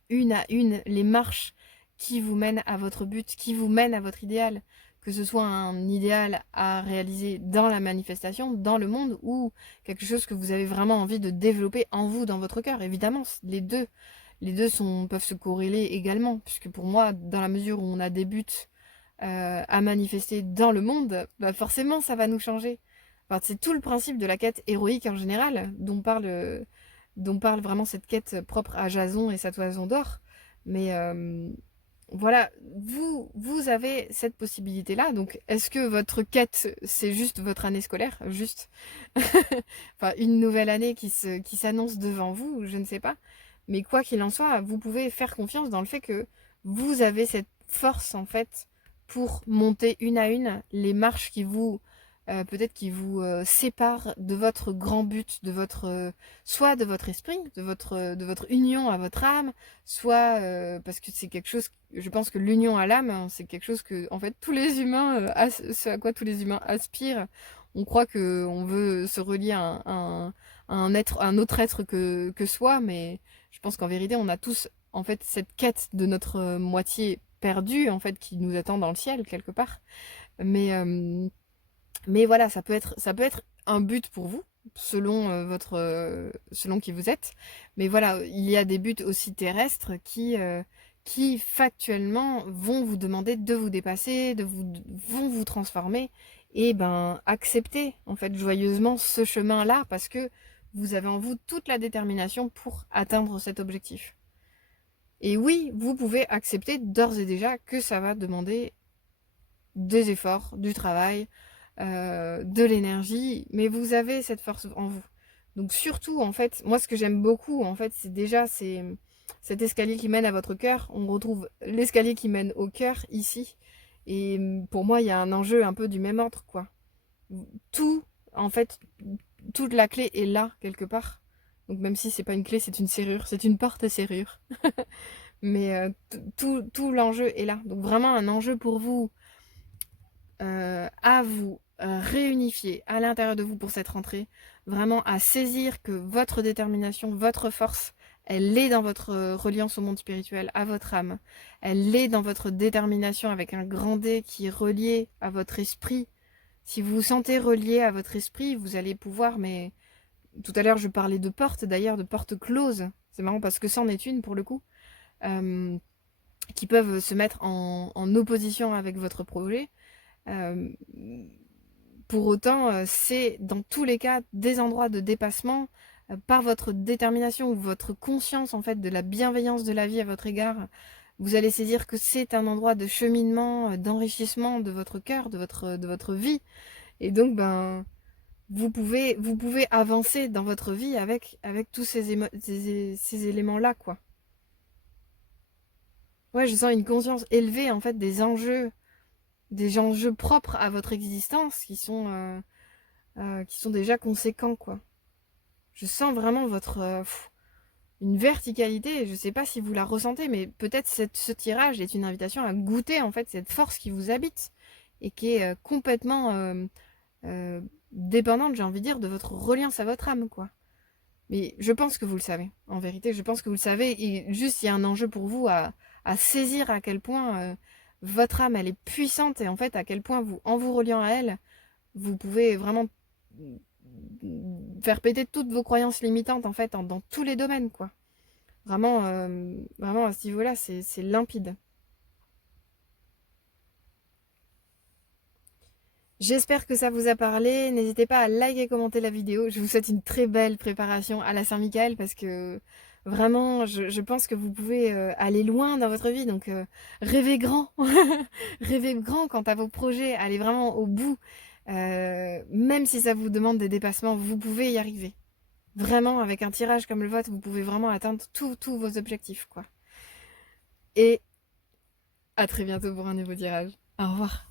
une à une les marches qui vous mènent à votre but, qui vous mènent à votre idéal, que ce soit un idéal à réaliser dans la manifestation, dans le monde, ou quelque chose que vous avez vraiment envie de développer en vous, dans votre cœur. Évidemment, les deux peuvent se corréler également, puisque pour moi, dans la mesure où on a des buts à manifester dans le monde, forcément ça va nous changer. Enfin, c'est tout le principe de la quête héroïque en général, dont parle vraiment cette quête propre à Jason et sa toison d'or. Mais voilà, vous avez cette possibilité-là. Donc, est-ce que votre quête, c'est juste votre année scolaire? Juste enfin, une nouvelle année qui s'annonce devant vous? Je ne sais pas. Mais quoi qu'il en soit, vous pouvez faire confiance dans le fait que vous avez cette force, en fait, pour monter une à une les marches peut-être qui vous séparent de votre grand but, soit de votre esprit, de votre union à votre âme, soit parce que c'est quelque chose, je pense que l'union à l'âme, hein, c'est quelque chose que, en fait, tous les humains, ce à quoi tous les humains aspirent. On croit que on veut se relier à un autre être que soi, mais je pense qu'en vérité, on a tous, en fait, cette quête de notre moitié perdue, en fait, qui nous attend dans le ciel, quelque part. Mais, mais voilà, ça peut être un but pour vous, selon qui vous êtes. Mais voilà, il y a des buts aussi terrestres qui factuellement vont vous demander de vous dépasser, vont vous transformer. Et acceptez en fait joyeusement ce chemin-là, parce que vous avez en vous toute la détermination pour atteindre cet objectif. Et oui, vous pouvez accepter d'ores et déjà que ça va demander des efforts, du travail, de l'énergie, mais vous avez cette force en vous. Donc surtout, en fait, moi ce que j'aime beaucoup, en fait, c'est cet escalier qui mène à votre cœur. On retrouve l'escalier qui mène au cœur ici. Et pour moi, il y a un enjeu un peu du même ordre, quoi. Tout, en fait, toute la clé est là, quelque part. Donc même si c'est pas une clé, c'est une serrure, c'est une porte à serrure. Mais tout l'enjeu est là. Donc vraiment un enjeu pour vous, à vous réunifier à l'intérieur de vous pour cette rentrée, vraiment à saisir que votre détermination, votre force, elle est dans votre reliance au monde spirituel, à votre âme. Elle est dans votre détermination avec un grand D qui est relié à votre esprit. Si vous vous sentez relié à votre esprit, vous allez pouvoir, mais tout à l'heure je parlais de portes d'ailleurs, de portes closes. C'est marrant parce que c'en est une pour le coup. euh, qui peuvent se mettre en opposition avec votre projet. Euh, Pour autant, c'est dans tous les cas des endroits de dépassement par votre détermination ou votre conscience en fait de la bienveillance de la vie à votre égard. Vous allez saisir que c'est un endroit de cheminement, d'enrichissement de votre cœur, de votre vie. Et donc, ben, vous pouvez avancer dans votre vie avec tous ces éléments-là, quoi. Ouais, je sens une conscience élevée, en fait, des enjeux propres à votre existence qui sont déjà conséquents, quoi. Je sens vraiment une verticalité, je sais pas si vous la ressentez, mais peut-être ce tirage est une invitation à goûter, en fait, cette force qui vous habite et qui est complètement dépendante, j'ai envie de dire, de votre reliance à votre âme, quoi. Mais je pense que vous le savez. En vérité, je pense que vous le savez. Et juste, il y a un enjeu pour vous à saisir à quel point votre âme, elle est puissante et en fait, à quel point vous, en vous reliant à elle, vous pouvez vraiment faire péter toutes vos croyances limitantes, en fait, dans tous les domaines, quoi. Vraiment, vraiment à ce niveau-là, c'est limpide. J'espère que ça vous a parlé. N'hésitez pas à liker et commenter la vidéo. Je vous souhaite une très belle préparation à la Saint-Michael parce que vraiment, je pense que vous pouvez aller loin dans votre vie. Donc, rêvez grand. Rêvez grand quant à vos projets. Allez vraiment au bout. Même si ça vous demande des dépassements, vous pouvez y arriver. Vraiment, avec un tirage comme le vôtre, vous pouvez vraiment atteindre tous vos objectifs, quoi. Et à très bientôt pour un nouveau tirage. Au revoir.